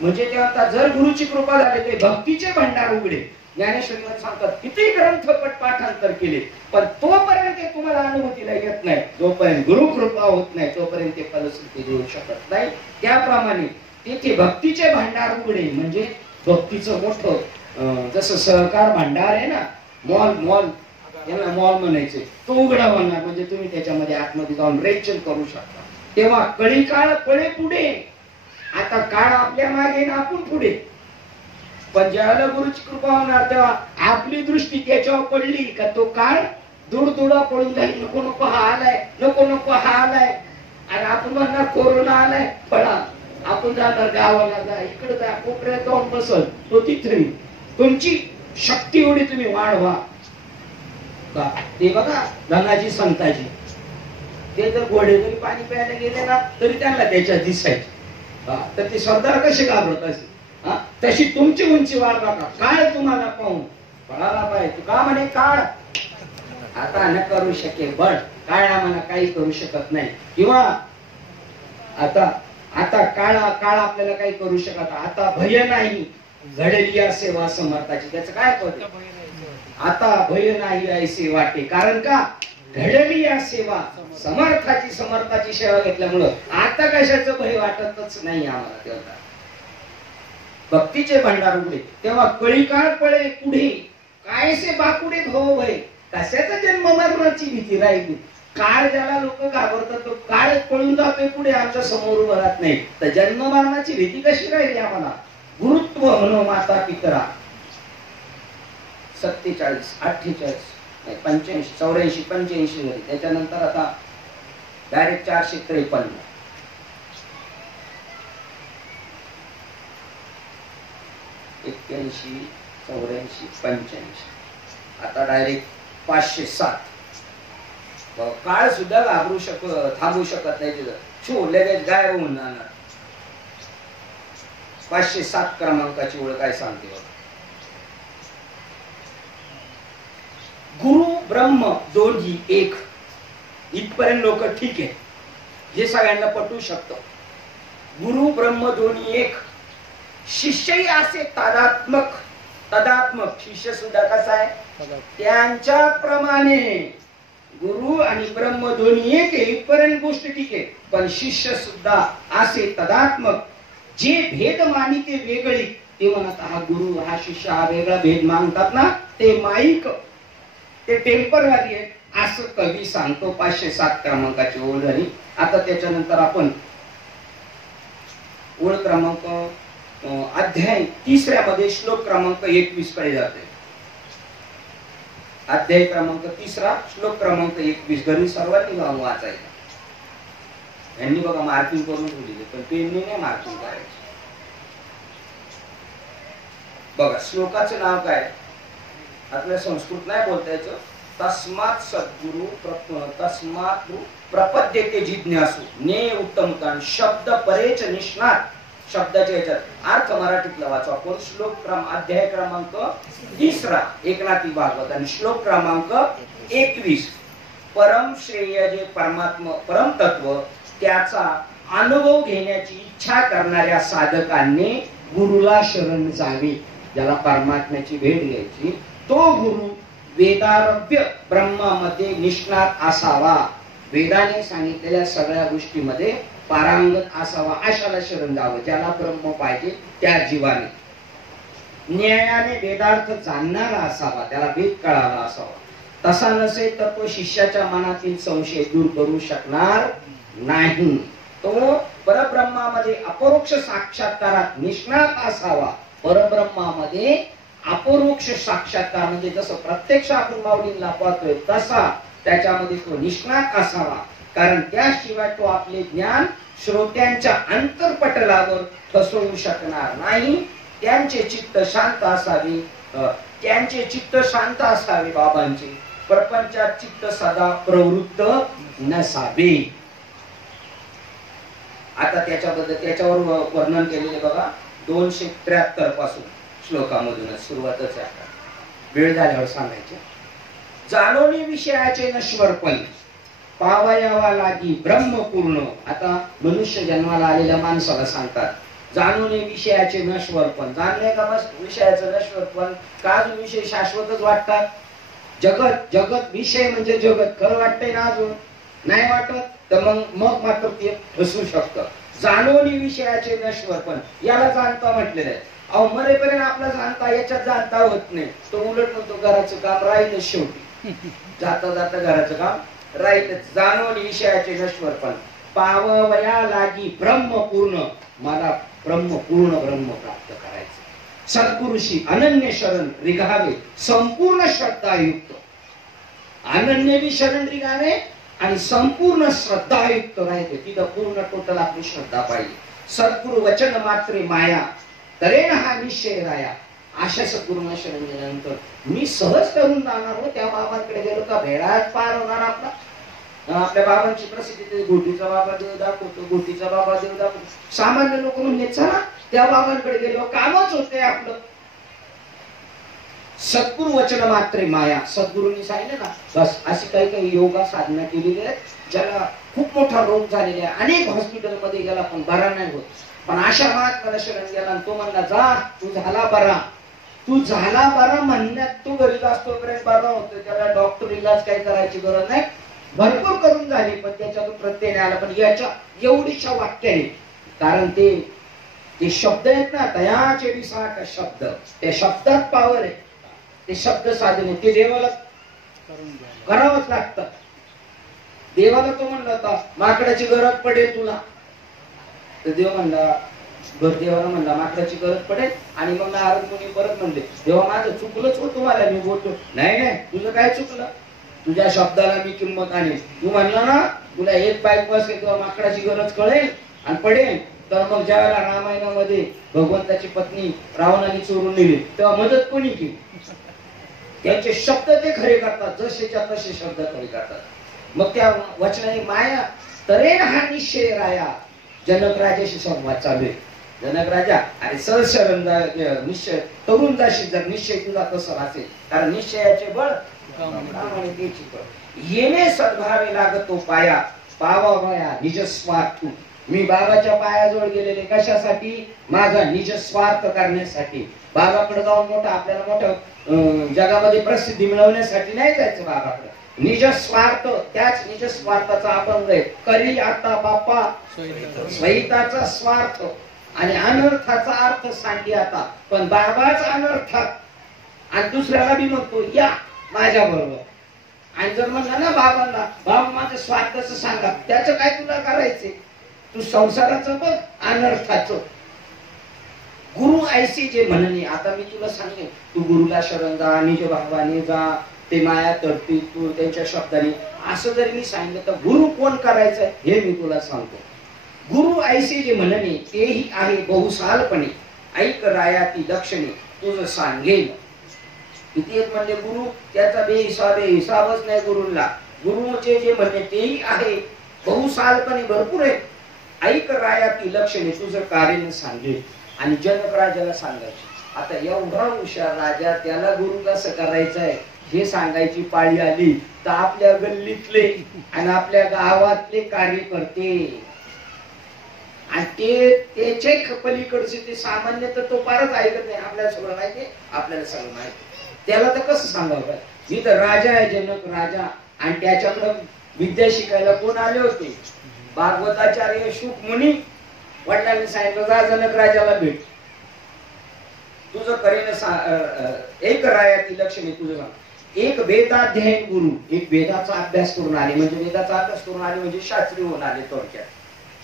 म्हणजे ते आता जर गुरुची कृपा झाली ते भक्तीचे भंडार उघडे. ज्ञानेश्वरी सांगतात किती ग्रंथ पाठांतर केले, पण तोपर्यंत ते तुम्हाला अनुभूतीला येत नाही. जोपर्यंत गुरु कृपा होत नाही तोपर्यंत ते फलश्रुती देऊ शकत नाही. त्याप्रमाणे तेथे भक्तीचे भांडार उघडे. म्हणजे भक्तीचं मोठं जसं सहकार भांडार आहे ना, मॉल याला मॉल म्हणायचे, तो उघडा होणार. म्हणजे तुम्ही त्याच्यामध्ये आतमध्ये जाऊन रेचन करू शकता. तेव्हा कळी काळ पळे पुढे. आता काळ आपल्या मागे ना आपण पुढे. पण ज्यावेळेला गुरुची कृपा होणार तेव्हा आपली दृष्टी त्याच्यावर पडली का तो काळ दुडदुडा पळून जाईल. नको हा आलाय, नको हा आलाय. आणि आपण म्हणणार कोरोना आलाय पळा. आपण जाणार गावाला, जा इकडे जा, कोपऱ्यात जाऊन बसल तो तिथे. तुमची शक्ती एवढी तुम्ही वाढवा. ते बघा धनाजी संताजी, ते जर घोडे जरी पाणी प्यायला गेले ना तरी त्यांना त्याच्यात दिसायचे. तर ते सरदार कसे घाबरत असे, तशी तुमची उंची वाढ नका, काळ तुम्हाला पाहून पळाला पाहिजे. तुका म्हणे काळ आता न करू शकेल बळ, काळ आम्हाला काही करू शकत नाही, किंवा आता आता काळ आपल्याला काही करू शकत, आता भय नाही घडली या सेवा समर्थाची. त्याचं काय पद, आता भय नाही ऐसे वाटे, कारण का घडली या सेवा समर्थाची, समर्थाची सेवा घेतल्यामुळं आता कशाचं भय वाटतच नाही आम्हाला. तेव्हा भक्तीचे भंडार उघडे, तेव्हा कळीकाळ पळे पुढे, कायसे बाकुडे भव भय, कशाचा जन्म मरणाची भीती राहिली. काळ ज्याला लोक घाबरतात तो काळ पळून जातोय पुढे, आमच्या समोर उभं राहत नाही, तर जन्म मरणाची भीती कशी राहिली आम्हाला. गुरुत्व म्हणून माता पितरा 47, 48, 85, 84, 85 झाली. त्याच्यानंतर आता डायरेक्ट 453, 81, 84, 85, आता डायरेक्ट 507. काळ सुद्धा घाबरू थांबू शकत नाही, तिथं छू लगेच गायब होऊन जाणार. 507 क्रमांकाची ओळ काय सांगते बघा. गुरु ब्रह्म दोन्ही एक, इथपर्यंत लोक ठीक आहे, हे सगळ्यांना पटू शकतं. गुरु ब्रह्म दोन्ही एक, शिष्यही असे तदात्मक शिष्य सुद्धा कसा आहे त्यांच्या प्रमाणे. गुरु आणि ब्रह्म दोन्ही एक आहे, इथपर्यंत गोष्ट ठीक आहे, पण शिष्य सुद्धा असे तदात्मक, जे भेद मानिते वेगळी, ते म्हणत हा गुरु हा शिष्य हा वेगळा भेद मानतात ना, ते माईक, ते टेम्पररी आहे असं कवी सांगतो. 507 क्रमांकाची ओळ झाली. आता त्याच्यानंतर आपण ओळ क्रमांक अध्याय 3 मध्ये श्लोक क्रमांक 21 कडे जाते. अध्याय क्रमांक 3 श्लोक क्रमांक 21 घरी सर्वांनी जाऊन वाचायचा. यांनी बघा मार्किंग करून ठेवली, पण पेनने नाही मार्किंग करायची. बघा श्लोकाचं नाव काय, आपल्या संस्कृत नाही बोलता यायचं. तस्मात् सद्गुरु तस्मात् प्रपद्यते जिज्ञासु ने उत्तमतान शब्द परेच निष्णात. शब्दाच्या याच्यात अर्थ मराठीतला वाचा आपण. श्लोक अध्याय क्रमांक 3 एकनाथी भागवत आणि श्लोक क्रमांक 21. परम श्रेय जे परमात्मा परम तत्व त्याचा अनुभव घेण्याची इच्छा करणाऱ्या साधकांनी गुरुला शरण जावे. ज्याला परमात्म्याची भेट घ्यायची तो गुरु वेदारभ्य ब्रह्मामध्ये निष्णात असावा. वेदाने सांगितलेल्या सगळ्या गोष्टीमध्ये पारंगत असावा, अशाला शरण जावं. ज्याला ब्रह्म पाहिजे त्या जीवाने न्यायाने वेदार्थ जाणणारा असावा, त्याला वेद कळाला असावा. तसा नसेल तर तो शिष्याच्या मनातील संशय दूर करू शकणार नाही. तो परब्रह्मामध्ये अपरोक्ष साक्षात्कारात निष्णात असावा. परब्रह्मामध्ये अपरोक्ष साक्षात्कार म्हणजे जसं प्रत्यक्ष आपण माऊलींना पाहतोय तसा त्याच्यामध्ये तो निष्णात असावा. कारण त्याशिवाय तो आपले ज्ञान श्रोत्यांच्या अंतरपटलावर ठसवू शकणार नाही. त्यांचे चित्त शांत असावे, त्यांचे चित्त शांत असावे बाबांचे. प्रपंचात चित्त सदा प्रवृत्त नसावे. आता त्याच्यावर वर्णन केलेले बघा 273 पासून श्लोकामधूनच सुरुवातच आहे. वेळ झाल्यावर सांगायचे. जाणोनी विषयाचे नश्वरपण पावयावा लागी ब्रह्मपूर्ण. आता मनुष्य जन्माला आलेल्या माणसाला सांगतात जाणून विषयाचे नश्वरपण. जाणले का बस विषयाचं नश्वरपण. का विषय शाश्वतच वाटतात. जगत विषय म्हणजे जगत खरं वाटतंय ना, अजून नाही वाटत तर मग मात्र ते फसू शकतं. जाणून विषयाचे नश्वरपण याला जाणता म्हटलेलं आहे. अहो मरेपर्यंत आपला जाणता याच्यात जाणता होत नाही. तो उलट म्हणतो घराचं काम राहीलच शेवटी. जाता जाता घराचं काम राहीलच. जाणून विषयाचे नश्वरपण पावया लागी ब्रह्मपूर्ण. मला पूर्ण ब्रह्म प्राप्त करायचं. सद्गुरुशी अनन्य शरण रिघावे संपूर्ण श्रद्धायुक्त. अनन्य भी शरण रिघावे आणि संपूर्ण श्रद्धायुक्त राहायचे. तिथं पूर्ण टोटल आपली श्रद्धा पाहिजे. सद्गुरु वचन मात्रे माया तरेन हा निश्चय राया. अशा सद्गुरूंना शरण गेल्यानंतर मी सहज करून जाणार हो. त्या बाबांकडे गेलो का भेडात पार होणार आपला. आपल्या बाबांची प्रसिद्धी ते गोटीचा बाबा देव दाखवतो, गोटीचा बाबा देव दाखवतो. सामान्य लोक म्हणले चला त्या बाबांकडे गेलो, कामच होते आपलं. सद्गुरु वचन मात्रे माया. सद्गुरूंनी सांगितलं ना बस. अशी काही काही योगा साधना केलेली आहे ज्याला खूप मोठा रोग झालेला आहे, अनेक हॉस्पिटल मध्ये गेला पण बरा नाही होत. पण अशा महात्माला शरण गेला आणि तो म्हणला जा तू झाला बरा. तू झाला बरा म्हणण्यात तो गरीब असतोपर्यंत बरा होतो, त्याला डॉक्टर इलाज काही करायची गरज नाही. भरपूर करून झाली पण त्याच्यातून प्रत्यय नाही आला. पण याच्या एवढीशा वाक्याने, कारण ते शब्द आहेत ना, तयाचे विसाट शब्द, त्या शब्दात पावर आहे. ते शब्द साधने ते देवाला करावंच लागतं. देवाला तो म्हणला होता माकडाची गरज पडेल तुला, तर देव म्हणला देवाला म्हणला माकडाची गरज पडेल. आणि मग नारद मुनी परत म्हणले देवा माझं चुकलंच हो तुम्हाला, मी बोलतो. नाही नाही तुझं काय चुकलं, तुझ्या शब्दाला मी किंमत आणेल. तू म्हणला ना तुला एक बायको असेल तेव्हा माकडाची गरज कळेल आणि पडेल. तर मग ज्यावेळेला रामायणामध्ये भगवंताची पत्नी रावणाने चोरून नेली तेव्हा मदत कोणी केली? त्यांचे शब्द ते खरे करतात, जसेच्या तसे शब्द खरे करतात. मग त्या वचनाने माया तरेन हा निश्चय राया. जनक राजाशी संवाद चालू आहे. जनक राजा अरे सरशरण निश्चय तरुण जाशी जर निश्चय तुझा तसा असेल, कारण निश्चयाचे बळ येणे सद्भावे लागतो पाया. पावाया निजस्वार्थ. मी बाबाच्या पायाजवळ गेलेले कशासाठी? माझा निजस्वार्थ करण्यासाठी. बाबाकडे जाऊन मोठा आपल्याला मोठं जगामध्ये प्रसिद्धी मिळवण्यासाठी नाही जायचं बाबाकडे. निजस्वार्थ, त्याच निजस्वार्थाचा अपंग आहे. करी आता बाप्पा स्वहिताचा स्वार्थ आणि अनर्थाचा अर्थ सांगी आता. पण बाबाचा अनर्थात आणि दुसऱ्याला बी म्हणतो या माझ्या बरोबर. आणि जर म्हणला ना बाबांना बाबा माझं स्वार्थाचं सांगा, त्याचं काय तुला करायचंय? तू संसाराचं बघ अनर्थाचं. गुरु ऐसी जे म्हणणे. आता मी तुला सांगेन तू गुरुला शरण जा, निज भावाने जा, ते माया तडपी तू त्यांच्या शब्दाने. असं जरी मी सांगितलं तर गुरु कोण करायचं हे मी तुला सांगतो. गुरु ऐसे जे म्हणणे तेही आहे बहुसालपणे. ऐक राया ती लक्षणे तुझं सांगेल. किती एक म्हणले गुरु, त्याचा बेहिसाब आहे, हिसाबच नाही गुरुला. गुरुचे जे म्हणणे तेही आहे बहुसालपणे, भरपूर आहे. ऐक राया ती लक्षणे तुझं कार्य सांगेल. आणि जनक राजाला सांगायचे. आता एवढा हुशार राजा, त्याला गुरु कसं करायचं आहे हे सांगायची पाळी आली तर आपल्या गल्लीतले आणि आपल्या गावातले कार्यकर्ते आणि त्याच्या पलीकडचे ते सामान्य तर तो फारच ऐकत नाही. आपल्याला सगळं माहिती, आपल्याला सगळं माहिती. त्याला तर कसं सांगावं? मी तर राजा आहे, जनक राजा. आणि त्याच्याकडे विद्या शिकायला कोण आले होते? भागवताचार्य शुक मुनी. वडिलांनी सांगितलं जा जनक राजाला भेट, तुझं करेन एक रायाती लक्षणे तुझं सांग. एक वेदाध्ययन गुरु. एक वेदाचा अभ्यास करून आले म्हणजे वेदाचा अभ्यास करून आले म्हणजे शास्त्री होऊन आले थोडक्यात,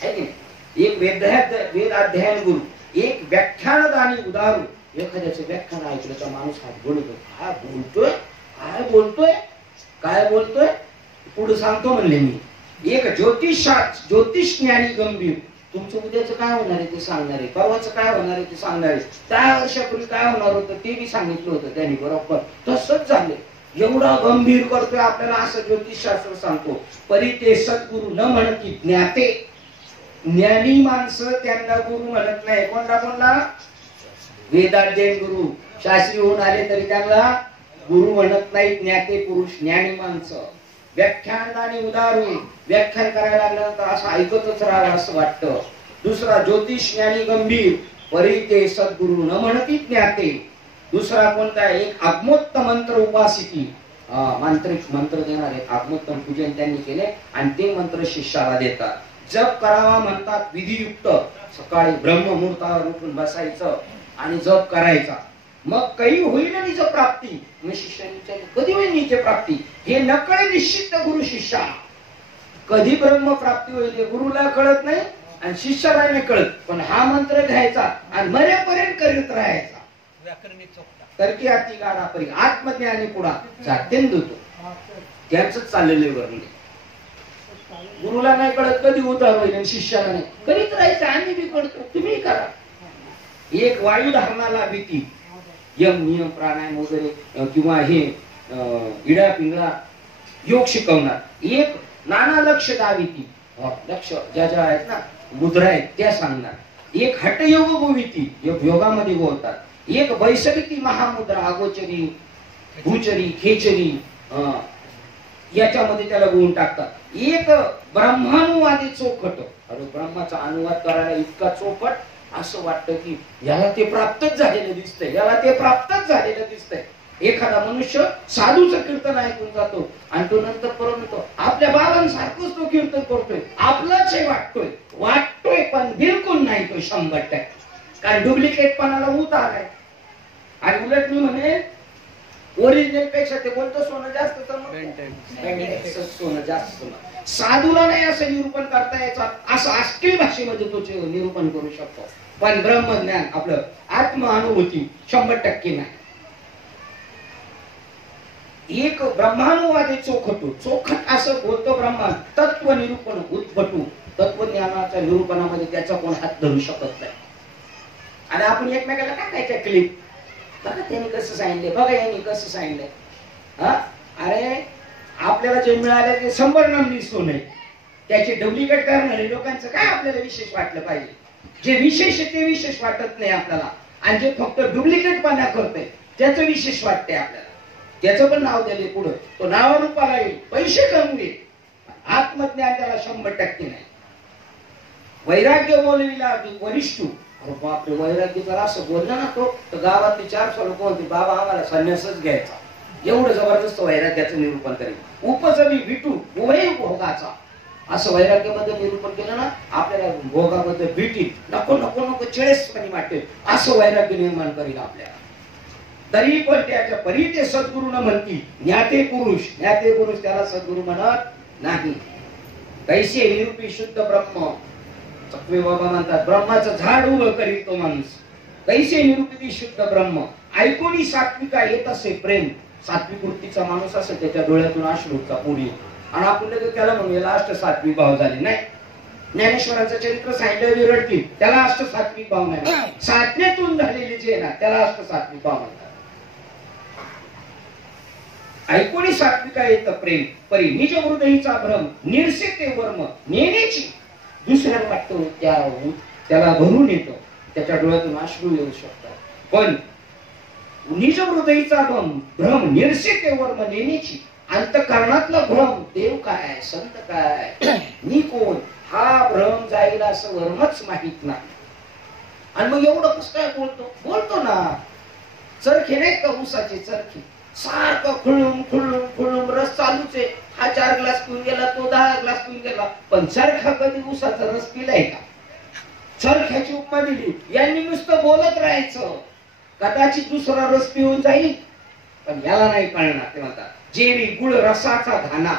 है की नाही? एक वेद अध्ययन गुरु. एक व्याख्यानदानी उदाहरण. एखाद्याचे व्याख्यान ऐकलं तर माणूस हात बोलतो. काय बोलतोय, काय बोलतोय, काय बोलतोय, पुढे सांगतो म्हणले मी. एक ज्योतिष ज्ञानी गंभीर. तुमचं उद्याचं काय होणार आहे ते सांगणार आहे, परवाचं काय होणार आहे ते सांगणार आहे, 10 वर्षापूर्वी काय होणार होतं ते बी सांगितलं होतं त्यांनी. बरोबर तसंच झालं. एवढा गंभीर करतोय आपल्याला, असं ज्योतिषशास्त्र सांगतो. परी ते सद्गुरु न म्हणती ज्ञाते. ज्ञानी माणसं त्यांना गुरु म्हणत नाही. कोणला? वेदाध्ययन गुरु. शास्त्री होऊन आले तरी त्यांना गुरु म्हणत नाही. ज्ञाते पुरुष, ज्ञानी माणसं. व्याख्यानदानी उदाहरण. व्याख्यान करायला लागल्यानंतर असं ऐकतच राहावं असं वाटतं. दुसरा ज्योतिष ज्ञानी गंभीर. परी ते सद्गुरु न म्हणती ज्ञाते. दुसरा कोणता? एक आत्मोत्तम मंत्र उपासिती. मांत्रिक मंत्र देणारे आत्मोत्तम पूजन त्यांनी केले आणि ते मंत्र शिष्याला देतात. जप करावा म्हणतात विधियुक्त. सकाळी ब्रह्ममुहूर्तावर उठून बसायचं आणि जप करायचा. मग काही होईल निज प्राप्ती. मग शिष्याने कधी होईल निज प्राप्ती हे नकळे निश्चित गुरु शिष्या. कधी ब्रह्म प्राप्ती होईल हे गुरुला कळत नाही आणि शिष्याला नाही कळत. पण हा मंत्र घ्यायचा आणि मरेपर्यंत करीत राहायचा. तर की अति गाडापरी आत्मज्ञानी पुढा जातेंदू त्याच चाललेले वर्णन. गुरुला नाही कळत कधी उतार होईल आणि शिष्याला नाही. करीत राहायचं. आम्ही बी करतो, तुम्ही करा. एक वायू धारणाला भीती. यम नियम प्राणायाम वगैरे किंवा हे इडा पिंगळा योग शिकवणार. एक नाना लक्ष दाविती, लक्ष ज्या ज्या आहेत ना मुद्रा आहेत त्या सांगणार. एक हठयोग गोविती, योगामध्ये बोलतात. एक वैसरिती महामुद्रा, अगोचरी भूचरी खेचरी, याच्यामध्ये त्याला गुण टाकतात. एक ब्रह्मानुवादी चोखट, अरे ब्रह्माचा अनुवाद करायला इतका चोखट, असं वाटतं की याला ते प्राप्तच झालेलं दिसतंय, याला ते प्राप्तच झालेलं दिसतंय. एखादा मनुष्य साधूचं कीर्तन ऐकून जातो आणि तो नंतर परत आपल्या बाबांसारखंच तो कीर्तन करतोय, आपलंच हे वाटतोय पण बिलकुल नाही तो 100%. कारण डुप्लिकेटपणाला ऊत आलाय. आणि उलट मी म्हणे ओरिजिनल पेक्षा ते कोणतं सोनं जास्त सोनं जास्त. साधूला नाही असं निरूपण करता यायचं, असं अश्लील भाषेमध्ये तो निरूपण करू शकतो. पण ब्रह्मज्ञान आपलं आत्मानुभूती 100% नाही. एक ब्रह्मानुवादी चोखट असं बोलतो ब्रह्मा. तत्व निरूपण उद्भटू, तत्वज्ञानाच्या निरूपणामध्ये त्याचा कोण हात धरू शकत नाही. आणि आपण एकमेकाला टाकायच्या क्लिप, बघा त्यांनी कसं सांगितले, बघा यांनी कसं सांगितलंय. अरे आपल्याला जे मिळालं ते 100 नंबरी सोनं, त्याचे डुप्लिकेट करणारे लोकांचं काय आपल्याला विशेष वाटलं पाहिजे. जे विशेष आहे ते विशेष वाटत नाही आपल्याला, आणि जे फक्त डुप्लिकेटपणा करतोय त्याचं विशेष वाटतंय आपल्याला. त्याचं पण नाव दिले पुढं, तो नावारूपाला येईल, पैसे कमवेल, आत्मज्ञान त्याला 100% नाही. वैराग्य बोलविला वरिष्ठ, बापरे वैराग्य जर असं बोलला ना तो, तर गावातले 400 लोक म्हणते बाबा आम्हाला संन्यासच घ्यायचा. एवढं जबरदस्त वैराग्याचं निरूपण करेल. उपजवी विटू उभय भोगाचा, असं वैराग्यामध्ये निरूपण केलं ना, आपल्याला भोगामध्ये भीती नको नको नको चिळेसपणी वाटेल, असं वैराग्य निर्माण करेल आपल्याला. तरी पण त्याच्या परी ते सद्गुरू न म्हणती ज्ञाते पुरुष त्याला सद्गुरू म्हणत नाही. कैसे निरूपी शुद्ध ब्रह्म, चकवे बाबा म्हणतात ब्रह्माचं झाड उभं करीत तो माणूस. कैसे निरूपिती शुद्ध ब्रह्म, ऐकूनी सात्विका येत असे प्रेम. सात्विक वृत्तीचा माणूस असेल त्याच्या डोळ्यातून अश्रूचा पुरी, आणि आपण लगेच त्याला म्हणूया अष्ट सात्विक भाव झाले. नाही, ज्ञानेश्वरांचं चरित्र सांगितलं विरडतील त्याला अष्ट सात्विक भाव नाही. साधनेतून झालेले जे ना त्याला अष्ट सात्विक भाव म्हणतात. ऐकूनी सात्विका येत प्रेम परी निज हृदयीचा भ्रम निर्से ते वर्म नेण्याची. दुसऱ्याला वाटतो त्याला भरून येतो, त्याच्या डोळ्यातून अश्रू येऊ शकतात. पण निज हृदयीचा भ्रम निर्से ते वर्म नेण्याची. अंतःकरणातला भ्रम देव काय संत काय मी कोण हा भ्रम जाईल असं वर्मच माहित नाही. आणि मग एवढं कसं काय बोलतो ना, चरखे नाही का ऊसाचे चरखे, सारखं खुळूम रस चालूच आहे. हा 4 ग्लास पिऊन गेला, तो 10 ग्लास पिऊन गेला, पण चरखा कधी ऊसाचा रस पिलाय का? चरख्याची उपमा दिली, यांनी नुसतं बोलत राहायचं, कदाचित दुसरा रस पिऊन जाईल पण याला नाही कळणार. ते म्हणतात जेवी गुळ रसाचा घाना,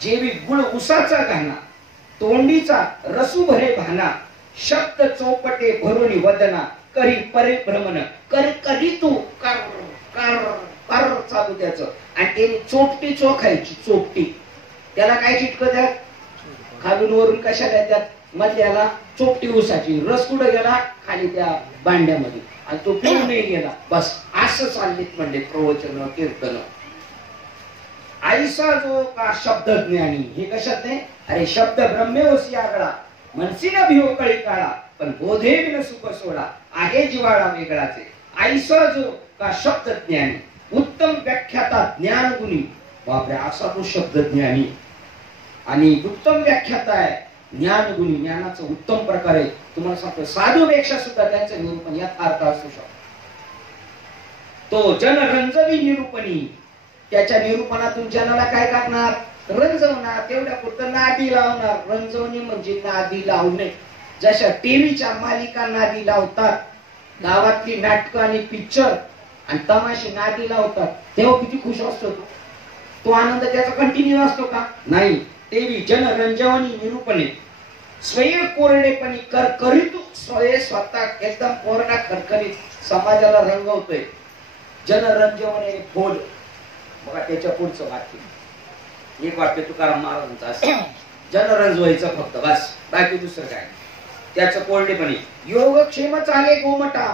जेवी गुळ उसाचा घाना, तोंडीचा रसू भरे भाना, शब्द चौपटे भरुनी वदना, करी परिभ्रमण करी तू कर कर कर चालू त्याचं. आणि त्याने चोपटी चोखायची, चोपटी त्याला काय चिटक द्या खालून वरून कशाला त्यात मधल्याला चोपटी उसाची. रस कुठं गेला खाली त्या भांड्यामध्ये, आणि तो पिऊन नाही गेला. बस असं चाललीत म्हणले प्रवचन कीर्तन. आईसा जो का शब्द ज्ञानी, हे कशात नाही. अरे शब्द ब्रह्मेवसी आगळा, मनसीना भिव कळी काळा, पण बोधे विन सुख सोडा, आहे जिवाळा वेगळाचे. आईसा जो का शब्द ज्ञानी, उत्तम व्याख्याता ज्ञान गुणी. बापरे असा तो शब्द ज्ञानी आणि उत्तम व्याख्याता आहे ज्ञान गुणी. ज्ञानाचं उत्तम प्रकार आहे. तुम्हाला सांगतो साधूपेक्षा सुद्धा त्यांचं निरूपण यात अर्थ असू शकतो. तो जनरंजवी निरूपणी, त्याच्या निरूपणातून जनाला काय करणार, रंजवणार, तेवढ्या पुरतं नादी लावणार. रंजवणे म्हणजे नादी लावणे. जशा टीव्हीच्या मालिका नादी लावतात, गावातली नाटकं आणि पिक्चर आणि तमाशे नादी लावतात, तेव्हा किती खुश असतो तो आनंद त्याचा कंटिन्यू असतो का? नाही. टीव्ही जनरंजवणी निरूपणे स्वयं कोरडेपणी करकरीत, स्वतः एकदम कोरडा खरखरीत समाजाला रंगवतोय. जनरंजवणे फोड. बघा त्याच्या पुढचं वाक्य, एक वाक्य तुकाराम महाराजांचं असं, जनरंजवायचं फक्त बस, बाकी दुसरं काय. त्याचं कोरडेपणी योगक्षेम चाले गोमटा.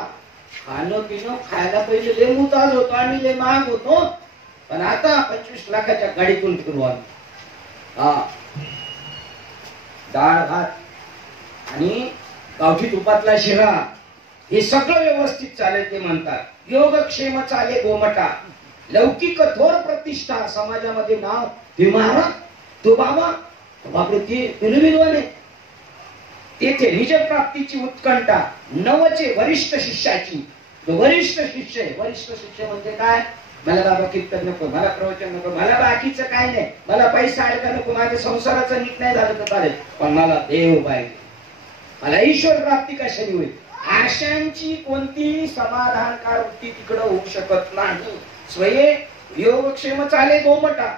खाणं पिणं खायला पहिले लय मुताज होतो आणि लय महाग होतो, पण आता 25 लाखाच्या गाडीतून फिरू आम्ही. हा, डाळ भात आणि गावठी तुपातला शिरा हे सगळं व्यवस्थित चालेल ते म्हणतात. योगक्षेम चाले गोमटा, लौकिक थोर प्रतिष्ठा, समाजामध्ये नाव हे महाराज तो बाबा बापरे ते विद्वान आहे. तेथे निज प्राप्तीची उत्कंठा, नवचे वरिष्ठ शिष्याची. वरिष्ठ शिष्य, वरिष्ठ शिष्य म्हणजे काय? मला बाबा कीर्तन नको, मला प्रवचन नको, मला बाकीचं काय नाही, मला पैसा अडका नको, माझ्या संसाराचं नीट नाही झालं तर चालेल, पण मला देव पाहिजे, मला ईश्वर प्राप्ती कशाने होईल. आशांची कोणतीही समाधानकार वृत्ती तिकडं होऊ शकत नाही. स्वये योगक्षेम चाले गोमटा,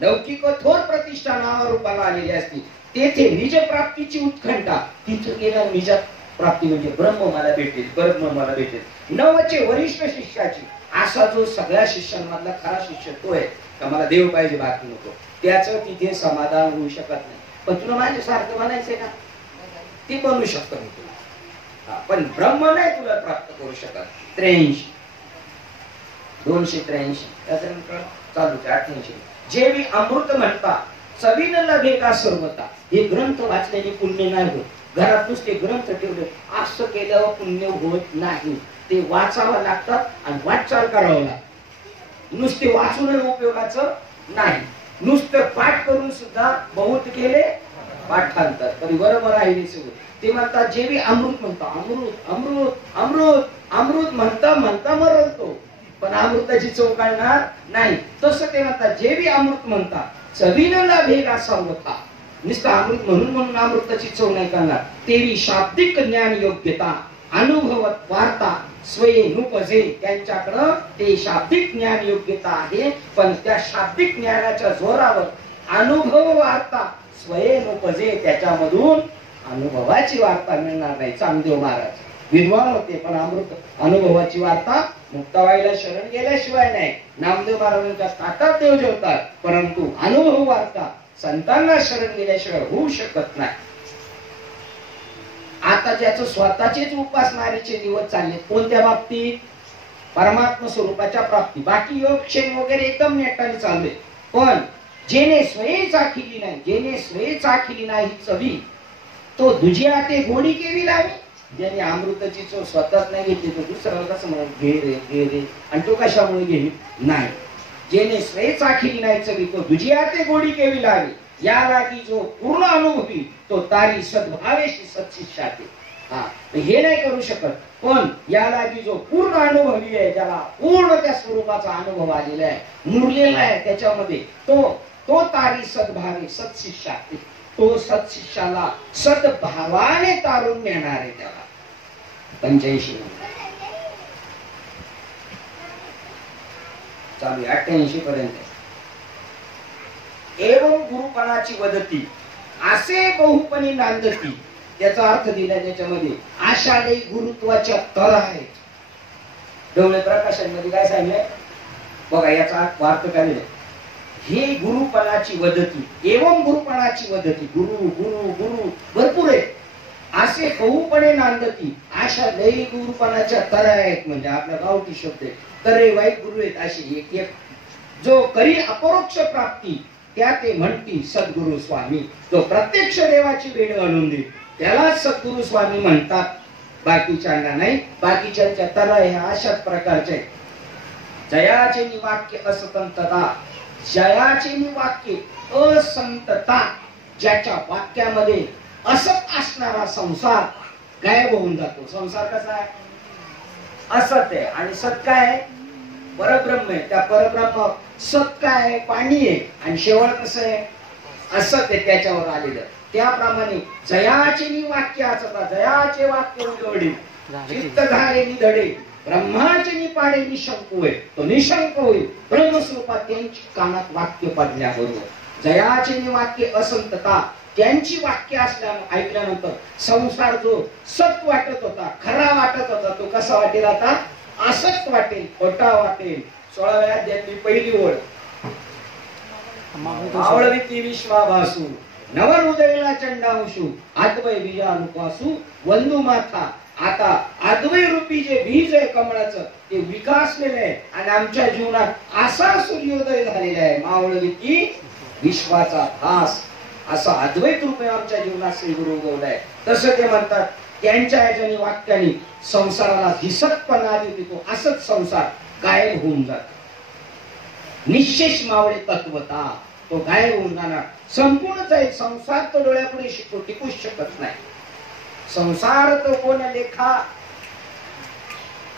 लौकिक थोर प्रतिष्ठा नावारूपाला आलेली असती. तेथे निज प्राप्तीची उत्कंठा, तिथं गेला निज प्राप्ती म्हणजे ब्रह्म मला भेटेल, ब्रह्म मला भेटेल. नवचे वरिष्ठ शिष्याची, असा जो सगळ्या शिष्यांमधला खरा शिष्य तो आहे का मला देव पाहिजे बाकी नको, त्याचं तिथे समाधान होऊ शकत नाही. पण तुला माझ्यासारखं म्हणायचंय का? ते बनवू शकतो मी तुला, पण ब्रह्म नाही तुला प्राप्त करू शकत. 83 283 त्याच्यानंतर चालू 88. जेवी अमृत म्हणता चवीन लभे का सर्वता. हे ग्रंथ वाचल्याने पुण्य नाही होत. घरात नुसते ग्रंथ ठेवले असं केल्यावर पुण्य होत नाही. ते वाचावं लागतात आणि वाटचाल करावं लागतं. नुसते वाचून उपयोगाचं नाही. नुसतं पाठ करून सुद्धा बहुत केले पाठांतर तरी बरोबर आहे. ते म्हणतात जेवी अमृत म्हणता, अमृत अमृत अमृत अमृत म्हणता म्हणता मरतो, पण अमृताची चव कळणार नाही. तसं ते म्हणतात जेवी अमृत म्हणता चवीनला भेग असा होता. नुसतं अमृत म्हणून अमृताची चव नाही करणार. तेवी शाब्दिक ज्ञान योग्यता अनुभवत वार्ता स्वये नुपजे. त्यांच्याकडं ते शाब्दिक ज्ञान योग्यता आहे, पण त्या शाब्दिक ज्ञानाच्या जोरावर अनुभव वार्ता स्वये नुपजे, त्याच्यामधून अनुभवाची वार्ता मिळणार नाही. चांगदेव महाराज विद्वान होते, पण अमृत अनुभवाची वार्ता मुक्ताबाईला शरण गेल्याशिवाय नाही. नामदेव महाराजांच्या ताटात देव जेवतात, परंतु अनुभव वार्ता संतांना शरण गेल्याशिवाय होऊ शकत नाही. आता ज्याचं स्वतःचेच उपासणारीचे दिवस चालले, कोणत्या बाबतीत? परमात्मा स्वरूपाच्या प्राप्ती. बाकी योगक्षेम वगैरे एकदम नेटाने चालले, पण जेने स्वये चाखिली नाही, जेने स्वये चाखिली नाही चवी, तो दुजिया ते गोडी केली लावी. ज्याने अमृताची चव स्वतःच नाही घेतली तो दुसऱ्याला कसं म्हणा घे रे घे रे, आणि तो कशामुळे घेईल नाही. जेने स्वये चाखिली नाही चवी, तो दुजिया ते गोडी केली लावी. या लागी जो पूर्ण अनुभवी तो तारी सद्भावेशी सत्शिष्याते. हा, हे नाही करू शकत, पण या लागी जो पूर्ण अनुभवी आहे, ज्याला पूर्ण त्या स्वरूपाचा अनुभव आलेला आहे, मुरलेला आहे त्याच्यामध्ये, तो तारी सद्भावे सत्शिष्याते. तो सत्शिष्याला सद्भावाने तारून नेणार आहे. त्याला 85 चालू 88 पर्यंत. एवं गुरुपणाची वदती असे बहुपणी नांदती. त्याचा अर्थ दिला त्याच्यामध्ये आषाढी गुरुत्वाच्या तर आहेत. डोळे प्रकाशांमध्ये काय सांगितलंय बघा, याचा अर्थ काय? हे गुरुपणाची वदती, एवं गुरुपणाची वदती. गुरु गुरु गुरु भरपूर आहे, असे बहुपणे नांदती. अशा लई गुरुपणाच्या तर आहेत, म्हणजे आपला गावठी शब्द आहे. तरे वाईट गुरु आहेत असे एक एक. जो करी अपरोक्ष प्राप्ती त्या ते म्हणती सद्गुरु स्वामी. जो प्रत्यक्ष देवाची भेट आणून देईल त्याला सद्गुरु स्वामी म्हणतात, बाकीच्यांना नाही. बाकीच्यांच्या तर ह्या अशाच प्रकारचे. जयाचे निवाक्य असंतता, जयाचे निवाक्य असंतता. ज्याच्या वाक्यामध्ये असत असणारा संसार गायब होऊन जातो. संसार कसा आहे? असत आहे, आणि सत काय आहे? परब्रह्म आहे. त्या परब्रह्म सत काय आहे? पाणी आहे, आणि शेवळ कसं आहे? असत आहे त्याच्यावर आलेलं. त्याप्रमाणे जयाचे वाक्य असता, जयाचे वाक्य उघडे चित्त झाले निधडे, ब्रह्माचे निपाडे निशंक होय. तो निशंक होईल ब्रह्मस्वरूपात त्यांची कानात वाक्य पडल्याबरोबर. जयाचे वाक्य असंतता. त्यांची वाक्य असल्या ऐकल्यानंतर संसार जो सत वाटत होता, खरा वाटत होता, तो कसा वाटेल आता? असत वाटेल, खोटा वाटेल. 16व्या अध्यायातली पहिली ओळ. आवळविती विश्वाभासू नवन उदयला चंडांशू आद्वय बीजानुपासू वंदू माथा. आता आद्वय रूपी जे बीज आहे कमळाचं ते विकासलेलं आहे, आणि आमच्या जीवनात असा सूर्योदय झालेला आहे. मावळविती विश्वाचा भास असा अद्वैत रूपे आमच्या जीवनात श्री गुरु उगवलाय. तसं ते म्हणतात त्यांच्या याच्याने वाक्याने संसाराला दिसतपणा देतो, असंच संसार गायब होऊन जातो. निशेष मावळे तत्वता तो गायब होऊन जाणार. संपूर्णच आहे संसार तो डोळ्यापुढे शिकतो, टिकूच शकत नाही. संसार तो कोण लेखा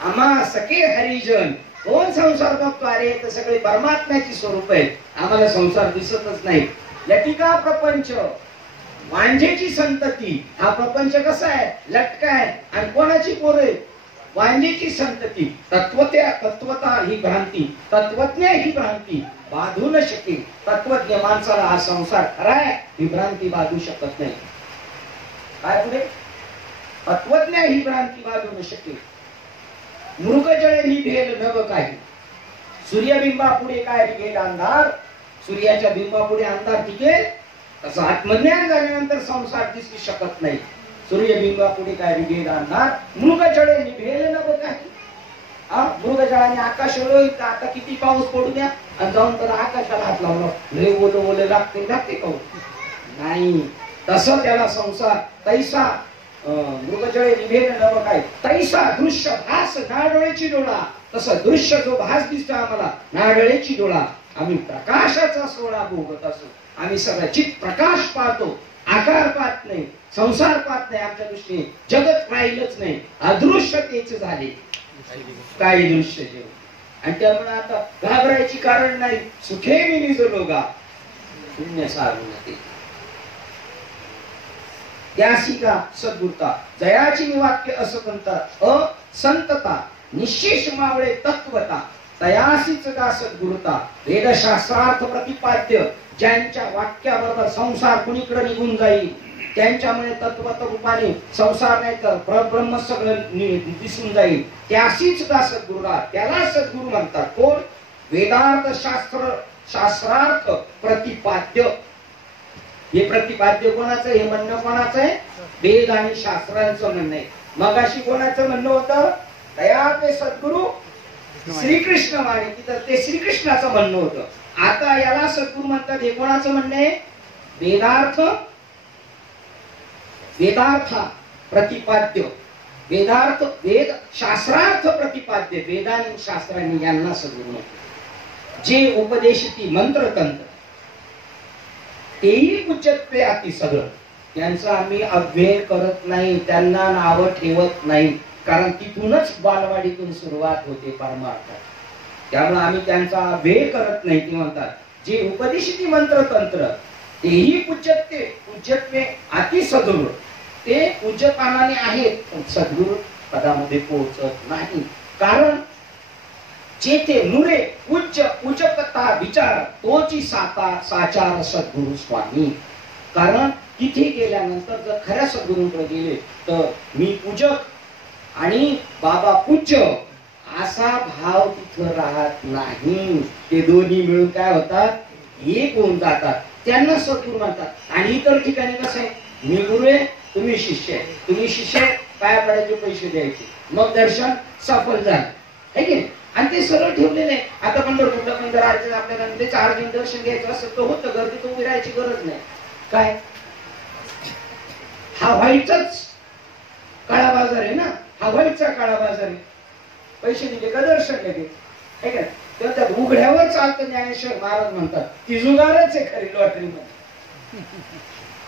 आम्हा सखे हरिजन. कोण संसार बघतो? अरे तर सगळे परमात्म्याची स्वरूप आहे, आम्हाला संसार दिसतच नाही. लटिका प्रपंच वांझेची संतती. हा प्रपंच कसा आहे? लटका आहे. आणि कोणाची पोरे? वांझेची संतती. तत्वता ही भ्रांती, तत्वज्ञ ही भ्रांती बाधू न शके. तत्वज्ञ माणसाला हा संसार खराय ही भ्रांती बाधू शकत नाही. काय पुढे? तत्वज्ञ ही भ्रांती बाधू न शके. मृगजळे ही भेल नव काही. सूर्यबिंबा पुढे काय टिकेल? अंधार. सूर्याच्या बिंबापुढे अंधार टिकेल? तसं आत्मज्ञान झाल्यानंतर संसार दिसू शकत नाही. सूर्यबिंबापुढे काय टिकेल? अंधार. मृगजळे निभेल नव काही. मृगजळाने आकाश ओळखलं. आता किती पाऊस पडू द्या आणि जाऊन तर आकाशाला हात लावला, लय ओलं ओलं लागते पाऊस नाही. तसं त्याला संसार तैसा मृगजळे निभेल नव काय. तैसा दृश्य भास नाडोळेची डोळा. तसं दृश्य जो भास दिसतो आम्हाला नाडोळेची डोळा. आम्ही प्रकाशाचा सोहळा भोगत असो. आम्ही सगळं चित प्रकाश पाहतो, आकार पाहत नाही, संसार पाहत नाही. आमच्या दृष्टीने जगत राहिलंच नाही, अदृश्यतेच झाले काही दृश्य जेव. आणि त्यामुळे आता घाबरायची कारण नाही. सुखे मी निज लोगा शून्य सारुणते. त्यासी का सद्गुरता जयाची वाक्य असं म्हणतात. असंतता निशेष मावळे तत्वता तयासीच का सद्गुरुता. वेदशास्त्रार्थ प्रतिपाद्य ज्यांच्या वाक्याबरोबर संसार कुणीकडे निघून जाईल, त्यांच्यामुळे तत्वत रूपाने संसार नाही तर परब्रह्म सगळं दिसून जाईल. त्यासीच का सद्गुरुला. त्याला सद्गुरु म्हणतात. कोण? वेदार्थ शास्त्रार्थ प्रतिपाद्य. हे प्रतिपाद्य कोणाचं? हे म्हणणं कोणाचं आहे? वेद आणि शास्त्रांचं म्हणणं आहे. मगाशी कोणाचं म्हणणं होतं? दया ते सद्गुरु श्रीकृष्ण वाणी. तिथं ते श्रीकृष्णाचं म्हणणं होतं. आता याला सद्गुरु म्हणतात. हे कोणाचं म्हणणं आहे? वेदार्थ प्रतिपाद्य. वेदार्थ वेद शास्त्रार्थ प्रतिपाद्य. वेदांनी शास्त्रांनी यांना सद्गुरु म्हणतात. जे उपदेशती मंत्रतंत्र तेही पूज्यत्वे आती सगळं. त्यांचा आम्ही अव्यय करत नाही, त्यांना नाव ठेवत नाही, कारण तिथूनच बालवाडीतून सुरुवात होते परमार्थात. त्यामुळे आम्ही त्यांचा अव्यय करत नाही. ते म्हणतात जे उपदेशिती मंत्रतंत्र तेही पूज्यत्वे अति सद्गुरु. ते पूज्यपानाने आहेत पण सद्गुरु पदामध्ये पोहोचत नाही. कारण जेथे नुरे पूजकता विचार तोची साचार सद्गुरु स्वामी. कारण तिथे गेल्यानंतर जर खऱ्या सद्गुरूंकडे गेले तर मी पूजक आणि बाबा पूज्य असा भाव तिथं राहत नाही. ते दोन्ही मिळून काय होतात? एक होऊन जातात. त्यांना सद्गुरू म्हणतात. आणि इतर ठिकाणी कसं आहे? मी गुरु आहे, तुम्ही शिष्य आहे. तुम्ही शिष्य आहे, पाया पडायचे, पैसे द्यायचे, मग दर्शन सफल झालं आहे की. आणि ते सरळ ठेवलेले आहे. आता पंढरपूरला पण जर अर्जन आपल्याला त्याचं अर्जन दर्शन घ्यायचं असं तर होतं. गर्दीत उभी राहायची गरज नाही. काय हा व्हाईटचाच काळा बाजार आहे ना. हा व्हाईटचा काळा बाजार आहे. पैसे दिले का दर्शन लगेच आहे का. तर त्यात उघड्यावर चालतं. ज्ञानेश्वर महाराज म्हणतात ती जुगारच आहे खरी लॉटरी मध्ये.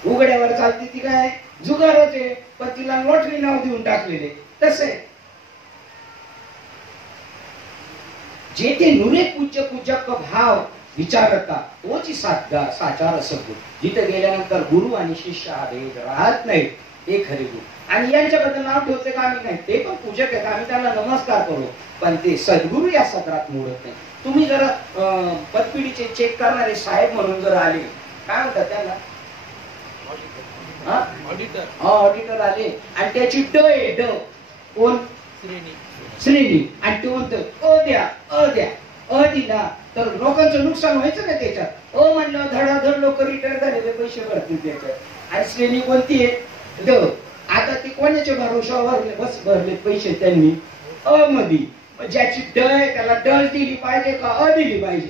उघड्यावर चालते ती काय जुगारच आहे, पण तिला लॉटरी नाव देऊन टाकलेले. तसे जेथे नुरे पूजक भाव विचारता तोची साचार सद्गुरु. जिथे गेल्यानंतर गुरु आणि शिष्य हा भेद राहत नाही. हे खरे गुरु. आणि यांच्याबद्दल नाव ठेवते का आम्ही नाही, ते पण पूजक आहेत, आम्ही त्यांना नमस्कार करू, पण ते सद्गुरु या सदरात मोडत नाही. तुम्ही जर पतपिढीचे चेक करणारे साहेब म्हणून जर आले, काय म्हणतात त्यांना? ऑडिटर आले आणि त्याची ड आहे. ड कोण? श्रेणी. आणि ते म्हणतो अ दिला तर लोकांचं नुकसान व्हायचं ना त्याच्यात. म्हणलं धडाधड लोक रिटायर झालेले पैसे भरतील त्याच्यात. आणि श्रेणी कोणती आहे? ड. आता ते कोणाच्या भरोशावर भरले पैसे त्यांनी? अ मध्ये. ज्याची ड आहे त्याला ड दिली पाहिजे का अ दिली पाहिजे?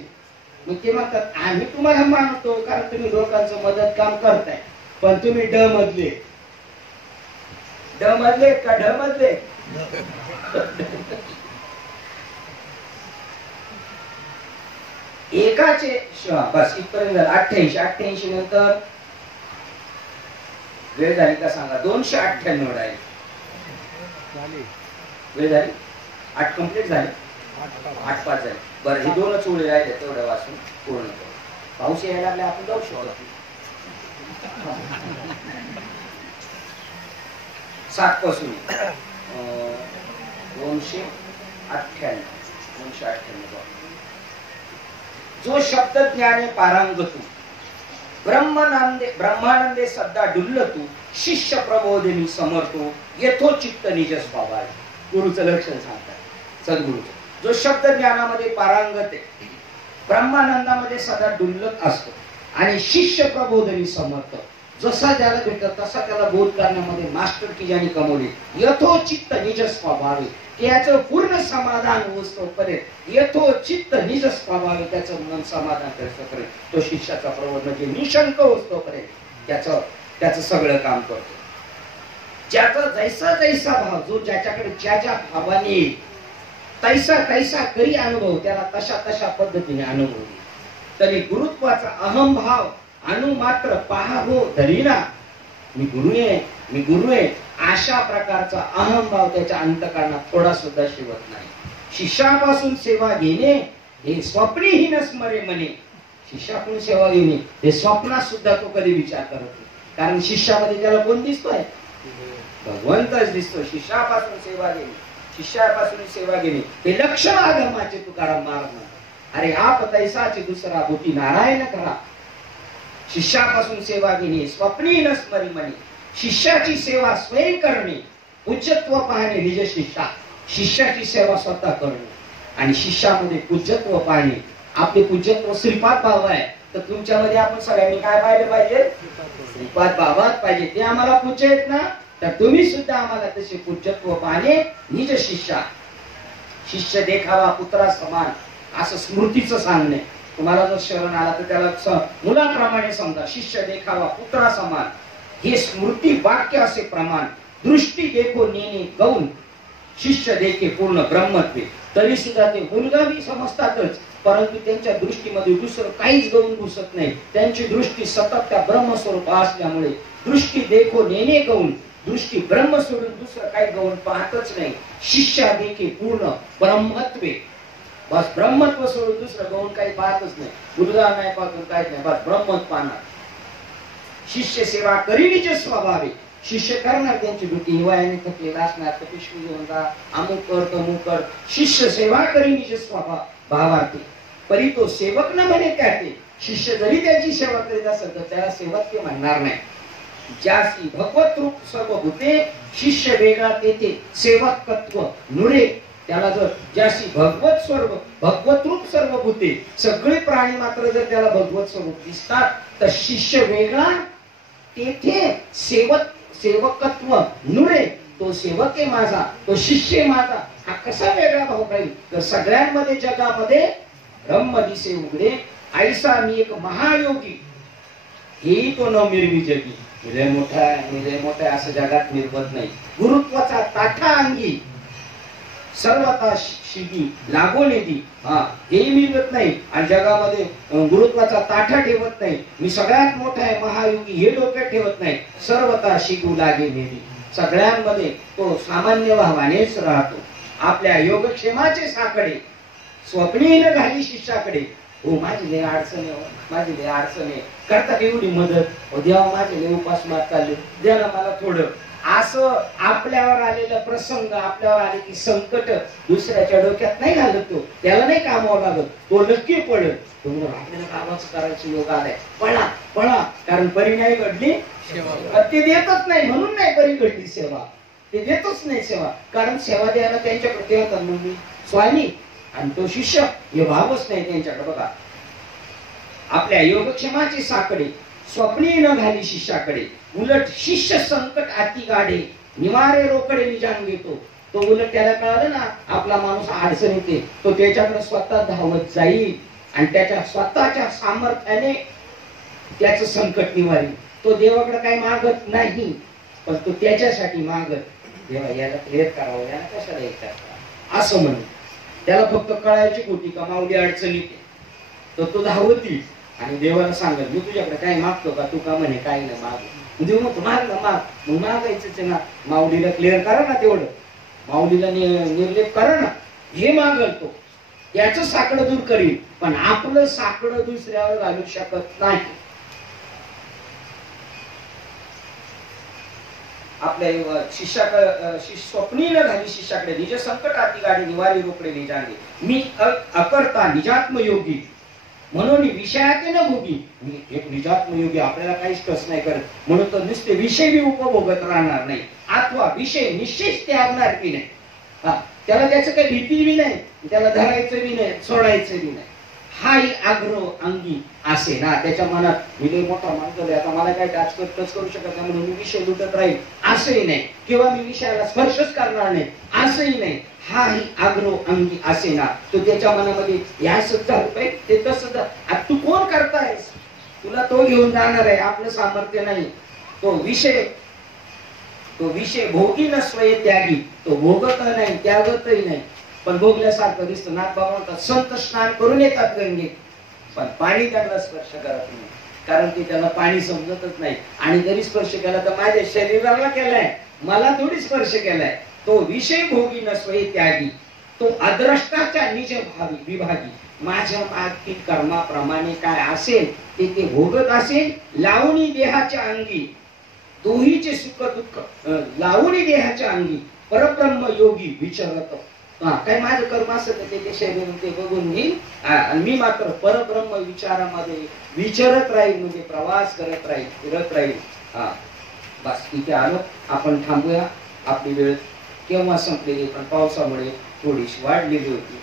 मग ते म्हणतात आम्ही तुम्हाला मानतो कारण तुम्ही लोकांचं मदत काम करताय, पण तुम्ही ड मधले का ढ मधले? एकाचे बस इथपर्यंत झालं. 88 नंतर वेळ झाली का सांगा? 298 राहील. वेळ झाली 8 कंप्लीट झाले, 8-5 झाले. बरं हे 2च ओळी राहिले तेवढं वाचून पूर्ण करू. पाऊस यायला लागला आपण जाऊ शकतो. 7 पासून 298 जो शब्द ज्ञाने पारांगतू ब्रह्मानंदे सद्दा डुल्लतू शिष्य प्रबोधिनी समर्थो यथोचित्त निज स्वभाव. गुरुचं लक्षण सांगतात सद्गुरूचं. जो शब्द ज्ञानामध्ये पारंगत आहे, ब्रह्मानंदामध्ये सदा डुल्लत असतो आणि शिष्य प्रबोधनी समर्थ, जसा ज्याला भेटत तसा त्याला बोध करण्यामध्ये मास्टर की ज्याने कमवली यथोचित्त निज स्वभाव, त्याचं पूर्ण समाधान होतोपर्यंत यथोचित्त निज स्वभाव त्याचं मन समाधान करेल तो शिष्याचा प्रबोध म्हणजे निशंक होतोपर्यंत त्याचं सगळं काम करतो. ज्याचा जैसा जैसा भाव, जो ज्याच्याकडे ज्या ज्या भावाने तैसा तैसा करी अनुभव त्याला तशा तशा पद्धतीने अनुभव येईल. तरी गुरुत्वाचा अहम भाव अनु मात्र पहा हो धरीना, मी गुरु आहे अशा प्रकारचा अहम भाव त्याच्या अंतःकरणात थोडा सुद्धा शिवत नाही. शिष्यापासून सेवा घेणे हे स्वप्नीही न स्मरे म्हणे. शिष्याकडून सेवा घेणे हे स्वप्नात सुद्धा तो कधी विचार करत नाही, कारण शिष्यामध्ये त्याला कोण दिसतोय? भगवंतच दिसतो. शिष्यापासून सेवा घेणे हे लक्षण आगमाचे तुकाराम महाराज. अरे आप तैसाचे दुसरा भूती नारायण करा. शिष्यापासून सेवा घेणे स्वप्नी न स्मरी म्हणे. शिष्याची सेवा स्वयं करणे, पूज्यत्व पाहणे निज शिष्या. शिष्याची सेवा स्वतः करणे आणि शिष्यामध्ये पूज्यत्व पाहणे. आपले पूज्यत्व श्रीपाद भाव आहे, तर तुमच्यामध्ये आपण सगळ्यांनी काय पाहिले पाहिजे? श्रीपाद बाबाच पाहिजे. ते आम्हाला पूज्य आहेत ना, तर तुम्ही सुद्धा आम्हाला तसे पूज्यत्व पाहणे निज शिष्या. शिष्य देखावा पुत्रा समान असं स्मृतीचं सांगणे. तुम्हाला जर शरण आला तर त्याला मुलाप्रमाणे समजा. शिष्य देखावा पुत्रा समान हे स्मृती वाक्य असे प्रमाण. दृष्टी देखो नेणे गौण शिष्य देखे पूर्ण ब्रह्मत्वे. तरी सुद्धा ते मुलगा बी समजतातच, परंतु त्यांच्या दृष्टीमध्ये दुसरं काहीच गौण घुसत नाही. त्यांची दृष्टी सतत त्या ब्रह्मस्वरूप असल्यामुळे दृष्टी देखो नेणे गौण, दृष्टी ब्रह्म सोडून दुसरं काही गौण पाहतच नाही. शिष्य देखे पूर्ण ब्रह्मत्वे, बस ब्रह्मत्व सोडून दुसरं गौण काही पाहतच नाही. मुलगा नाही पाहतो काहीच नाही, बस ब्रह्मच पाहणार. शिष्य सेवा करीनीचे स्वभावे. शिष्य करणार त्यांची ड्युटी. हिवाळ्याने थकलेला असणार तर पिशवी घेऊन जा, अमुक कर तमुक कर. शिष्य सेवा करीनीचे स्वभाव भावार्थे परी तो सेवक न म्हणे त्याते. शिष्य जरी त्याची सेवा करीत असेल तर त्याला सेवक ते म्हणणार नाही. ज्यासी भगवत रूप सर्व भूते शिष्य वेगळा तेथे सेवकत्व नुरे. त्याला जर ज्यासी भगवत रूप सर्व भूते, सगळे प्राणी मात्र जर त्याला भगवत स्वरूप दिसतात तर शिष्य वेगळा तेथे सेवकत्व नुरे. तो सेवक आहे माझा, तो शिष्य आहे माझा, हा कसा वेगळा भाव राहील? तर सगळ्यांमध्ये जगामध्ये ब्रह्म दिसे उघडे. ऐसा मी एक महायोगी हेही तो न मिरवी जगी. मिले मोठा असं जगात निर्बत नाही. गुरुत्वाचा ताठा अंगी सर्वता शिगी लागून येते, हेही मिळत नाही. आणि जगामध्ये गुरुत्वाचा ताठा ठेवत नाही. मी सगळ्यात मोठा आहे महायोगी हे डोक्यात ठेवत नाही. सर्वता शिगू लागे नेली. सगळ्यांमध्ये तो सामान्य भावानेच राहतो. आपल्या योगक्षेमाचे साकडे स्वप्नी न घाली शिष्याकडे. हो माझी लय अडचण आहे, माझी लय अडचण आहे, करता एवढी मदत. हो देवा माझे लय उपासमार चालले, द्या ना मला थोडं. असं आपल्यावर आलेला प्रसंग, आपल्यावर आले की संकट दुसऱ्याच्या डोक्यात नाही घालत. तो त्याला नाही कामावं लागत, तो नक्की पडेल. आपल्याला कामाच करायचं योग आलाय, पळा. कारण परी नाही घडली ते देतच नाही, म्हणून नाही परी घडली सेवा. ते देतच नाही सेवा, कारण सेवा द्यायला त्यांच्याकडे येतात म्हणजे स्वामी आणि तो शिष्य हे भावच नाही त्यांच्याकडे. बघा आपल्या योगक्षेमाचे साकडे स्वप्नी न घाली शिष्याकडे. उलट शिष्य संकट अति गाडे निवारे रोकडे निजान घेतो. तो उलट त्याला कळालं ना आपला माणूस अडचण येते, तो त्याच्याकडे स्वतः धावत जाईल. आणि त्याच्या स्वतःच्या सामर्थ्याने त्याचं संकट निवारी. तो देवाकडे काही मागत नाही, पण तो त्याच्यासाठी मागत, देवा याला क्लिअर करावं, याला कशाला हे करता असं म्हणून. त्याला फक्त कळायची होती का माऊली अडचणीत, तर तो धावती आणि देवाला सांगत मी तुझ्याकडे काही मागतो का, तू का म्हणे काही नाही माग. देव म्हणतो माग ना, माग. मग मागायचंच ना, माऊलीला क्लिअर करा ना, तेवढं माऊलीला निर्लेप करा ना, हे मागल तो, याचं साकडं दूर करील, पण आपलं साकडं दुसऱ्यावर घालू शकत नाही. आपल्या शिष्याकडे स्वप्नी न झाली शिष्याकडे निज संकट आती गाडी निवारी रोकडे निजांगे. मी अकर्ता निजात्म योगी म्हणून विषयाचे न भोगी. मी एक निजात्म योगी, आपल्याला काहीच कस नाही करत, म्हणून तर नुसते विषय बी उपभोगत राहणार नाही, अथवा विषय निश्चित त्यागणार बी नाही. त्याला त्याचं काही भीती बी नाही, त्याला धरायचं बी नाही, सोडायचं बी नाही. हाही आग्रह अंगी असे ना, त्याच्या मनात मी लय मोठा मानतो, आता मला काय टच करू शकत नाही म्हणून मी विषय लुटत राहील असंही नाही, किंवा मी विषयाला स्पर्शच करणार नाही असंही नाही. हाही आग्रह अंगी असे ना, तो त्याच्या मनामध्ये या सुद्धा रुपये ते तसं. तू कोण करतायस, तुला तो घेऊन जाणार आहे, आपलं सामर्थ्य नाही. तो विषय भोगी नसवे त्यागी, तो भोगत नाही त्यागतही नाही, पण भोगल्यासारखं दिसतं. नाथबाबा म्हणतात संत स्नान करून येतात गंगेत, पण पाणी त्यांना स्पर्श करत नाही, कारण की त्याला पाणी समजतच नाही. आणि जरी स्पर्श केला तर माझ्या शरीराला केलाय, मला थोडी स्पर्श केलाय. तो विषय भोगी नसवे त्यागी, तो अद्रष्टाच्या निज भावी विभागी. माझ्या मागील कर्माप्रमाणे काय असेल ते भोगत असेल, लावणी देहाच्या अंगी दोहीचे सुख दुःख, लावणी देहाच्या अंगी परब्रह्म योगी विचारत. काय माझं कर्म असं ते शरीर ते बघून घेईल, आणि मी मात्र परब्रह्म विचारामध्ये विचारत राहील, म्हणजे प्रवास करत राहील, फिरत राहील. बस इथे आलो, आपण थांबूया. आपली वेळ केव्हा संपलेली, पण पावसामुळे थोडीशी वाढलेली होती.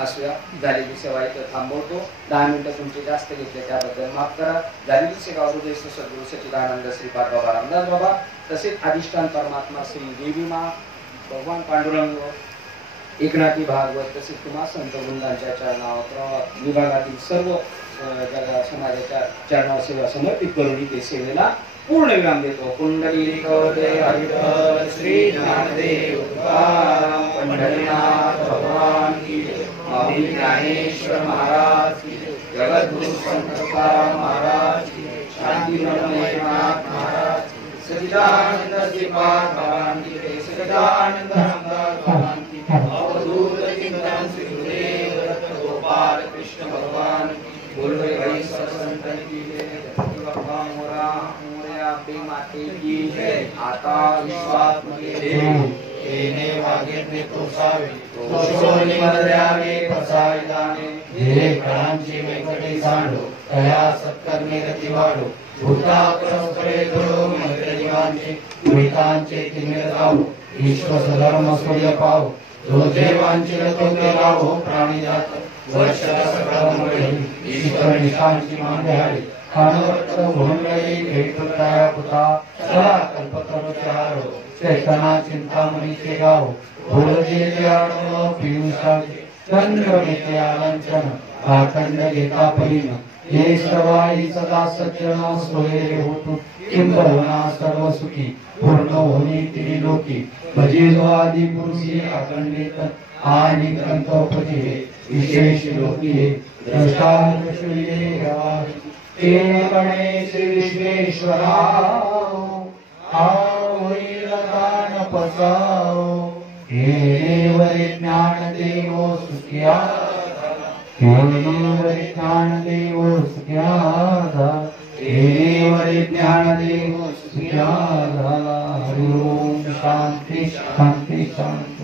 असूया, झालेली सेवा इथं थांबवतो. 10 मिनिटं तुमचे जास्त घेतले त्याबद्दल माफ करा. झालेली सेवा हृदय सद्गुरू सच्चिदानंद श्रीपाद बाबा रामदास बाबा, तसेच अधिष्ठान परमात्मा श्री देवी मा भगवान पांडुरंग, एकनाथी भागवत, तसेच तुम्हा संत वृंदांच्या चरणावर विभागातील सर्व समाजाच्या चरणावर सेवा समर्पित करून इथे सेवेला पूर्ण विराम देतो. कुंडलिक हरिहर श्री ज्ञानदेव तुकाराम पंढरीनाथ भगवान की जय. माऊली ज्ञानेश्वर महाराज की जय. जगद्गुरु संत तुकाराम महाराज की जय. शांती ब्रह्मनाथ महाराज की जय. सच्चिदानंद श्रीपाद भगवान की जय. सच्चिदानंद रामदास भगवान की जय. अवधूत चिंतन श्री गुरुदेव दत्त गोपाल कृष्ण भगवान की बोल भाई सत्संतन की जय. बाबा मोरा आपली माते की जय. आता विश्वात्मके देव येणे वागेने तोसावे, तोषोनी मर्यावे पसावी जाणे. हे कळांची वेंकटे सांडो, तया सत्कर्मे गती वाढो. भूता परस्परे धरो मैत्री जीवांचे, पुरितांचे तिमिर जाऊ. विश्व धर्म सूर्य पाहो, जो देवांचे रतोते लावो. प्राणी जात वर्ष सकळमुळे, ईश्वर निशांची मांडे खानवत भोंडळी भेटताया पुता. सदा कल्पतरुचारो, चेतना चिंतामणीचे गाव. भोलजे आडो पियुषाचे, चंद्रमेते आलंचन. भाखंड घेता परीन, हे सवाई सदा सज्जन. सोयरे होतो किंबहुना सर्व सुखी, पूर्ण होनी त्रिलोकी. भजिलो आदि पुरुषी अखंडित, आणि ग्रंथोपजी विशेष लोकी. द्रष्टानुश्रीये गावी, गणे श्री विश्वेश्वरा. होईल दान पसाओ, हे वरे ज्ञान देवो सुखिया. वरे ज्ञान देवो सुखिया, हे वरे ज्ञान देवो सुखिया. हरि ओम शांति शांति शांति.